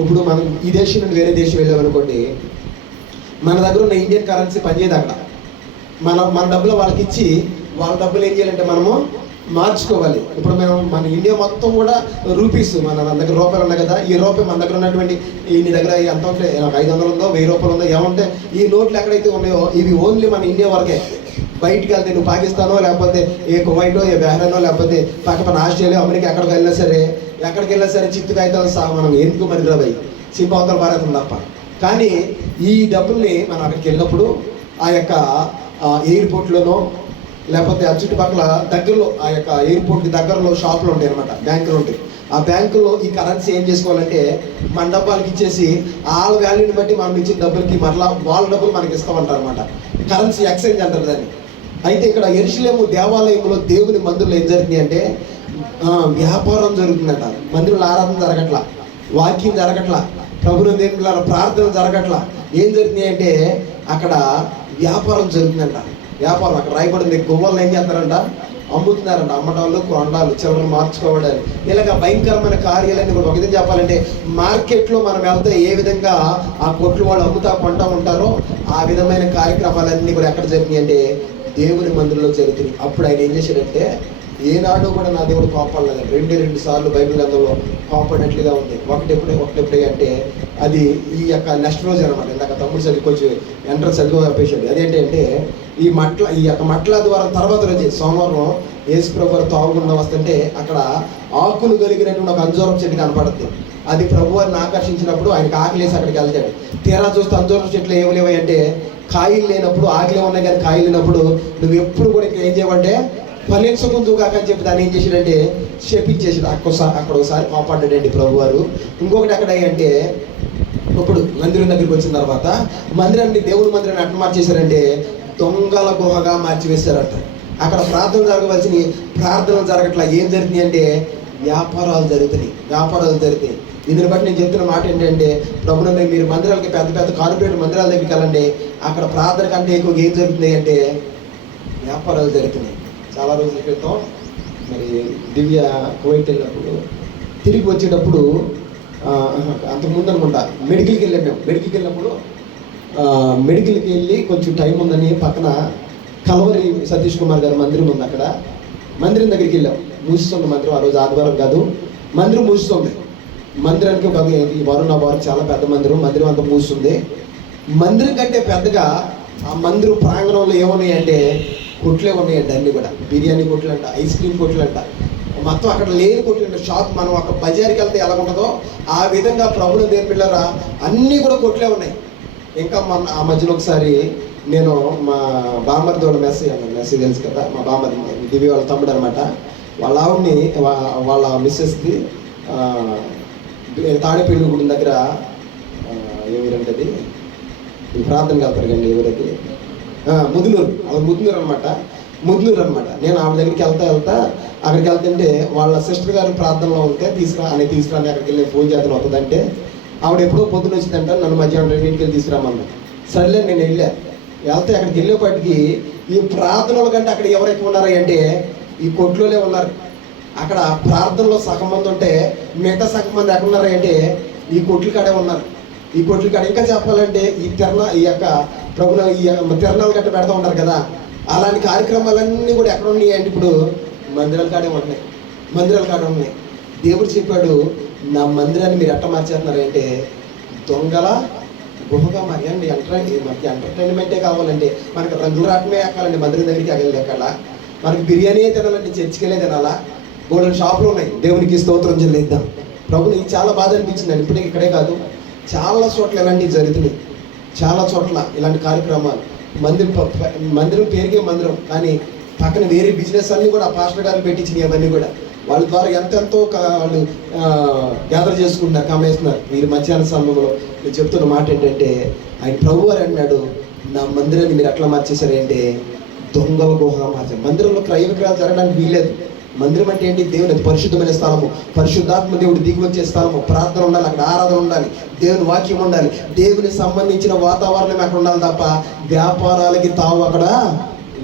ఇప్పుడు మనం ఈ దేశం నుండి వేరే దేశం వెళ్ళామనుకోండి, మన దగ్గర ఉన్న ఇండియన్ కరెన్సీ పనిచేయదు. అక్కడ మన డబ్బులు వాళ్ళకి ఇచ్చి వాళ్ళ డబ్బులు ఏం చేయాలంటే మనము మార్చుకోవాలి. ఇప్పుడు మన ఇండియా మొత్తం కూడా రూపీస్, మన దగ్గర రూపాయలు ఉన్నాయి కదా, ఈ రూపాయి మన దగ్గర ఉన్నటువంటి నీ దగ్గర ఎంత ఉంటే 500 ఉందో, 1000 రూపాయలు ఉందో, ఏమంటే ఈ నోట్లు ఎక్కడైతే ఉన్నాయో ఇవి ఓన్లీ మన ఇండియా వరకే. బయటికి వెళ్తే నువ్వు పాకిస్తానో, లేకపోతే ఏ కువైటో, ఏ బహ్రెయినో, లేకపోతే పక్కన ఆస్ట్రేలియా, అమెరికా ఎక్కడికి వెళ్ళినా సరే చిత్తు కాగితాలు మనం ఎందుకు మరిద్రాబాయి సింపవతల భారతం తప్ప. కానీ ఈ డబ్బుల్ని మనం అక్కడికి వెళ్ళినప్పుడు ఆ యొక్క ఎయిర్పోర్ట్లోనో లేకపోతే ఆ చుట్టుపక్కల దగ్గరలో ఆ యొక్క ఎయిర్పోర్ట్కి దగ్గరలో షాపులు ఉంటాయి అనమాట, బ్యాంకులు ఉంటాయి. ఆ బ్యాంకుల్లో ఈ కరెన్సీ ఏం చేసుకోవాలంటే మన డబ్బాలకి ఇచ్చేసి వాళ్ళ వాల్యూని బట్టి మనం ఇచ్చిన డబ్బులకి మరలా వాళ్ళ డబ్బులు మనకి ఇస్తామంటారు అనమాట. కరెన్సీ ఎక్స్చేంజ్ అంటారు దాన్ని. అయితే ఇక్కడ యెరూషలేము దేవాలయంలో దేవుని మందిరంలో ఏం జరిగింది అంటే వ్యాపారం జరుగుతుందట. మందిరంలో ఆరాధన జరగట్లా, వాక్యం జరగట్లా, ప్రభువుని దేవుని ప్రార్థన జరగట్లా. ఏం జరిగింది అంటే అక్కడ వ్యాపారం జరుగుతుందంట. వ్యాపారం అక్కడ రాయబడింది. గువ్వలను ఏం చేస్తారంట? అమ్ముతున్నారంట. అమ్మటాలు, కొనడాలు, చిల్లరలు మార్చుకోవడాలు, ఇలాగ భయంకరమైన కార్యాలన్నీ కూడా. ఒక విధంగా చెప్పాలంటే మార్కెట్లో మనం వెళ్తే ఏ విధంగా ఆ కొట్లు వాళ్ళు కొంటా ఉంటారో ఆ విధమైన కార్యక్రమాలన్నీ కూడా ఎక్కడ జరిగినాయి అంటే దేవుని మందిరంలో జరుగుతున్నాయి. అప్పుడు ఆయన ఏం చేశాడంటే, ఏనాడు కూడా నా దేవుడు కోపడలేదు. 2 సార్లు బైబిల్ గ్రంథంలో కోపడినట్లుగా ఉంది. ఒకటెప్పుడే అంటే అది ఈ యొక్క నెక్స్ట్ రోజు అనమాట. ఇందాక తమ్ముడు చదివి కొంచెం ఎంట్రన్స్ చదువు ఆపేశాడు. అదేంటంటే ఈ యొక్క మట్ల ద్వారం తర్వాత రోజు సోమవారం యేసు ప్రభువు తాగుకుండా వస్తుంటే అక్కడ ఆకులు కలిగినటువంటి ఒక అంజూరం చెట్టు కనపడుతుంది. అది ప్రభువారిని ఆకర్షించినప్పుడు ఆయనకు ఆకలేసి అక్కడికి వెళ్తాడు. తీరా చూస్తే అంజూరం చెట్లు ఏమి లేవంటే కాయలు లేనప్పుడు, ఆకలే ఉన్నాయి కానీ కాయలు లేనప్పుడు నువ్వు ఎప్పుడు కూడా ఏం చేయమంటే ఫలించకుందు కాక అని చెప్పి దాన్ని ఏం చేశాడంటే శపించేసాడు. అక్కడ ఒకసారి కాపాడాడండి ప్రభువారు. ఇంకొకటి ఎక్కడ అంటే ఇప్పుడు మందిరం దగ్గరికి వచ్చిన తర్వాత మందిరాన్ని, దేవుని మందిరాన్ని అట్లా మార్చేశారంటే దొంగల గుహగా మార్చివేశారట. అక్కడ ప్రార్థన జరగవలసిన ప్రార్థనలు జరగట్లా. ఏం జరుగుతుంది అంటే వ్యాపారాలు జరుగుతాయి. దీనిని బట్టి నేను చెప్తున్న మాట ఏంటంటే, ప్రభుత్వం మీరు మందిరాలకి పెద్ద పెద్ద కార్పొరేట్ మందిరాల దగ్గరికి వెళ్ళండి, అక్కడ ప్రార్థన కంటే ఎక్కువ ఏం జరుగుతుంది అంటే వ్యాపారాలు జరుగుతున్నాయి. చాలా రోజుల క్రితం మరి దివ్య కువైట్ వెళ్ళినప్పుడు, తిరిగి వచ్చేటప్పుడు అంతకుముందు అనుకుంటా మెడికల్కి వెళ్ళాం. మేము మెడికల్కి వెళ్ళి కొంచెం టైం ఉందని పక్కన కలవరి సతీష్ కుమార్ గారి మందిరం ఉంది, అక్కడ మందిరం దగ్గరికి వెళ్ళాం. మూసిస్తుంది మందిరం, ఆ రోజు ఆదివారం కాదు, మందిరం మూసిస్తుంది. మందిరానికి ఒక వరుణ వారు చాలా పెద్ద మందిరం అంతా మూస్తుంది. మందిరం కంటే పెద్దగా ఆ మందిరం ప్రాంగణంలో ఏమున్నాయంటే కొట్లే ఉన్నాయండి. అన్నీ కూడా బిర్యానీ కొట్లు అంట, ఐస్ క్రీమ్ కొట్లు అంట, మొత్తం అక్కడ లేని కొట్లు అంట. షాప్ మనం అక్కడ బజార్కి వెళ్తే ఎలా ఉంటుందో ఆ విధంగా ప్రభుత్వం దేని పిల్లరా అన్నీ కూడా కొట్లే ఉన్నాయి. ఇంకా ఆ మధ్యలో ఒకసారి నేను మా బామ్మర్ది వాళ్ళ మెస్సేజ్ తెలుసు కదా, మా బామ్మర్ది దివ్య వాళ్ళ తమ్ముడు అనమాట, వాళ్ళ ఆవిడ్ని వాళ్ళ మిస్సెస్కి తాడేపల్లి గుడి దగ్గర ఎవరంటది ప్రార్థనకి వెళ్తారు కండి, ఎవరైతే ముద్దునూరు అనమాట. నేను ఆవిడ దగ్గరికి వెళ్తా అక్కడికి వెళ్తుంటే వాళ్ళ సిస్టర్ గారు ప్రార్థనలో ఉంటే తీసుకురాని అక్కడికి వెళ్ళి ఫోన్ చేతను అవుతుందంటే ఆవిడ ఎప్పుడో పొద్దున వచ్చిందంట, నన్ను మధ్యాహ్నం 2ంటికి వెళ్ళి తీసుకురామన్నా. సరేలే నేను వెళ్తే అక్కడికి వెళ్ళేపాటికి ఈ ప్రార్థనల కంటే అక్కడ ఎవరు ఎక్కువ ఉన్నారా అంటే ఈ కొట్లోనే ఉన్నారు. అక్కడ ప్రార్థనలో సగం మంది ఉంటే మిగతా సగం మంది ఎక్కడ ఉన్నారా అంటే ఈ కొట్ల కాడే ఉన్నారు. ఈ కొట్ల కాడ ఇంకా చెప్పాలంటే ఈ యొక్క ప్రభుత్వం ఈ తిరణాలు గట్ట పెడతా ఉంటారు కదా, అలాంటి కార్యక్రమాలన్నీ కూడా ఎక్కడ ఉన్నాయి అంటే ఇప్పుడు మందిరాల కాడే ఉన్నాయి. దేవుడు చెప్పాడు, నా మందిరాన్ని మీరు ఎట్ట మార్చేస్తున్నారంటే దొంగల గుహగా మారండి. మనకి ఎంటర్టైన్మెంటే కావాలంటే, మనకి రంగులు రాటమే ఎక్కాలండి, మందిరం దగ్గరికి వెళ్ళి ఎక్కాలా, మనకి బిర్యానీ తినాలంటే చర్చికి వెళ్ళే తినాలా, గోల్డెన్ షాపులు ఉన్నాయి. దేవునికి స్తోత్రం చెల్లిద్దాం. ప్రభుని చాలా బాధ అనిపించింది. ఇప్పటికి ఇక్కడే కాదు, చాలా చోట్ల ఇలాంటివి జరుగుతున్నాయి. చాలా చోట్ల ఇలాంటి కార్యక్రమాలు. మందిరం పేరుగే మందిరం, కానీ పక్కన వేరే బిజినెస్ అన్నీ కూడా ఆ పాస్టర్ గారు పెట్టించినాయి. అవన్నీ కూడా వాళ్ళ ద్వారా ఎంతెంతో వాళ్ళు గ్యాదర్ చేసుకుంటున్నారు, కమ్మేస్తున్నారు. మీరు మధ్యాహ్న సమయంలో నేను చెప్తున్న మాట ఏంటంటే, ఆయన ప్రభు వారు అన్నాడు, నా మందిరాన్ని మీరు ఎట్లా మార్చేశారంటే దొంగల గుహగా మార్చారు. మందిరంలో క్రయ విక్రయాలు జరగడానికి వీల్లేదు. మందిరం అంటే ఏంటి? దేవుని పరిశుద్ధమైన స్థలము, పరిశుద్ధాత్మ దేవుడు దిగి వచ్చే స్థలము, ప్రార్థన ఉండాలి, అక్కడ ఆరాధన ఉండాలి, దేవుని వాక్యం ఉండాలి, దేవునికి సంబంధించిన వాతావరణం అక్కడ ఉండాలి తప్ప వ్యాపారాలకి తావు అక్కడ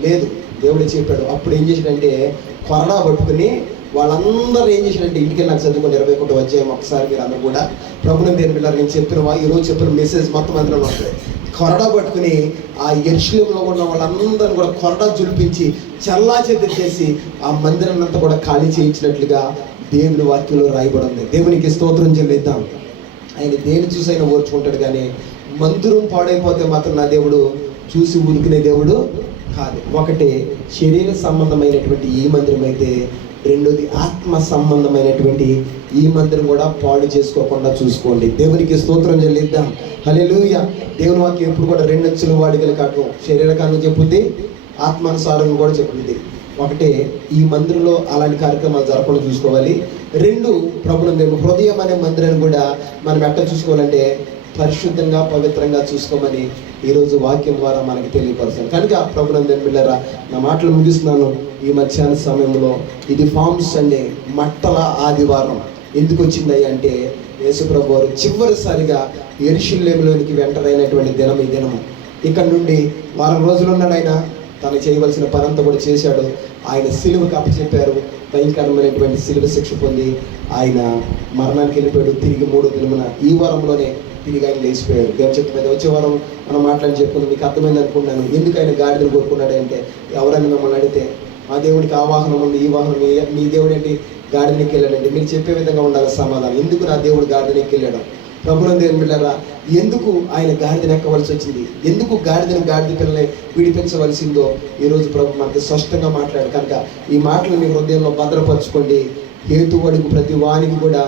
లేదు. దేవుడే చెప్పాడు. అప్పుడు ఏం చేశాడంటే కొరడా పట్టుకుని వాళ్ళందరూ ఏం చేశాడంటే ఇంటికి నాకు చదువుకొని 21 అధ్యాయం ఒకసారి మీరు అందరూ కూడా ప్రభుత్వం దేని పిల్లలు నేను చెప్పిన ఈరోజు చెప్పిన మెసేజ్ మొత్తం అందులో వస్తాయి. కొరడా పట్టుకుని ఆ యెరూషలేములో ఉన్న వాళ్ళందరినీ కూడా కొరడా జులిపించి చల్లా చేసి ఆ మందిరాన్ని అంతా కూడా ఖాళీ చేయించినట్లుగా దేవుని వాక్యంలో రాయబడి ఉంది. దేవునికి స్తోత్రం చెల్లిద్దాం. ఆయన దేని చూసి అయినా ఓర్చుకుంటాడు, కానీ మందిరం పాడైపోతే మాత్రం నా దేవుడు చూసి ఊరుకునే దేవుడు కాదు. ఒకటి శరీర సంబంధమైనటువంటి ఈ మందిరం అయితే, రెండోది ఆత్మ సంబంధమైనటువంటి ఈ మందిరం కూడా పాడు చేసుకోకుండా చూసుకోండి. దేవునికి స్తోత్రం చెల్లిద్దాం. హల్లెలూయా. దేవుని వాక్యం ఎప్పుడు కూడా 2 అంచుల వాడిగల కాటు శరీరకాన్ని చెప్పుద్ది, ఆత్మానుసారం కూడా చెప్పుద్ది. ఒకటే ఈ మందిరంలో అలాంటి కార్యక్రమాలు జరగకుండా చూసుకోవాలి. 2 ప్రభుత్వం హృదయం అనే మందిరాన్ని కూడా మనం ఎట్లా చూసుకోవాలంటే పరిశుద్ధంగా పవిత్రంగా చూసుకోమని ఈరోజు వాక్యం ద్వారా మనకి తెలియపరుస్తాను. కనుక ప్రభుత్వం బిడ్డలారా, నా మాటలు ముగిస్తున్నాను. ఈ మధ్యాహ్న సమయంలో ఇది ఫామ్స్ సండే, మట్టల ఆదివారం ఎందుకు వచ్చింది అంటే యేసుప్రభు వారు చివరిసారిగా యెరూషలేములోనికి వెంటరైనటువంటి దినం ఈ దినము. ఇక్కడ నుండి వారం రోజులు ఉన్నాడు ఆయన. తను చేయవలసిన పనంతా కూడా చేశాడు. ఆయన సిలువకు అప్పచెప్పారు. భయంకరమైనటువంటి సిలువ శిక్ష పొంది ఆయన మరణానికి వెళ్ళిపోయాడు. తిరిగి 3వ దినమున ఈ వారంలోనే తిరిగి ఆయన లేచిపోయాడు. దేవుని చెట్టు మీద వచ్చే వారం మనం మాట్లాడి చెప్పుకుందాం. మీకు అర్థమైంది అనుకున్నాను. ఎందుకు ఆయన గాడిదను కోరుకున్నాడు అంటే, ఎవరైనా మిమ్మల్ని అడిగితే మా దేవుడికి ఆ వాహనం ఉంది, ఈ వాహనం, మీ దేవుడు ఏంటి గాడిదనికి వెళ్ళాడంటే మీరు చెప్పే విధంగా ఉండాలి సమాధానం. ఎందుకు నా దేవుడు గాడిదనికి వెళ్ళాడు? ప్రభుత్వం దేవుని బిడ్డలారా, ఎందుకు ఆయన గాడిదను ఎక్కవలసి వచ్చింది, ఎందుకు గాడిద పిల్లల్ని విడిపించవలసిందో ఈరోజు ప్రభు మనకి స్పష్టంగా మాట్లాడు. కనుక ఈ మాటలు మీ హృదయంలో భద్రపరచుకోండి. హేతువడుగు ప్రతి వానికి కూడా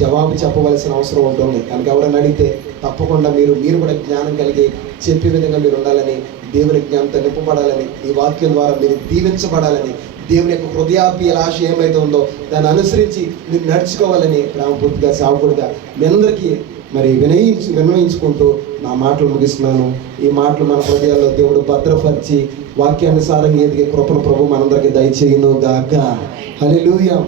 జవాబు చెప్పవలసిన అవసరం ఉంటుంది. కనుక ఎవరైనా అడిగితే తప్పకుండా మీరు కూడా జ్ఞానం కలిగి చెప్పే విధంగా మీరు ఉండాలని, దేవుని జ్ఞానంతో నింపబడాలని, ఈ వాక్యం ద్వారా మీరు దీవించబడాలని, దేవుని యొక్క హృదయాపి ఆశ ఏమైతే ఉందో దాన్ని అనుసరించి మీరు నడుచుకోవాలని ప్రేమపూర్తిగా సేవకుడిగా మీ అందరికీ మరి వినయించుకుంటూ నా మాటలు ముగిస్తున్నాను. ఈ మాటలు మన హృదయాల్లో దేవుడు భద్రపరిచి వాక్యానుసారంగా ఎదిగే కృపను ప్రభు మనందరికీ దయచేయును గాక. హల్లెలూయా.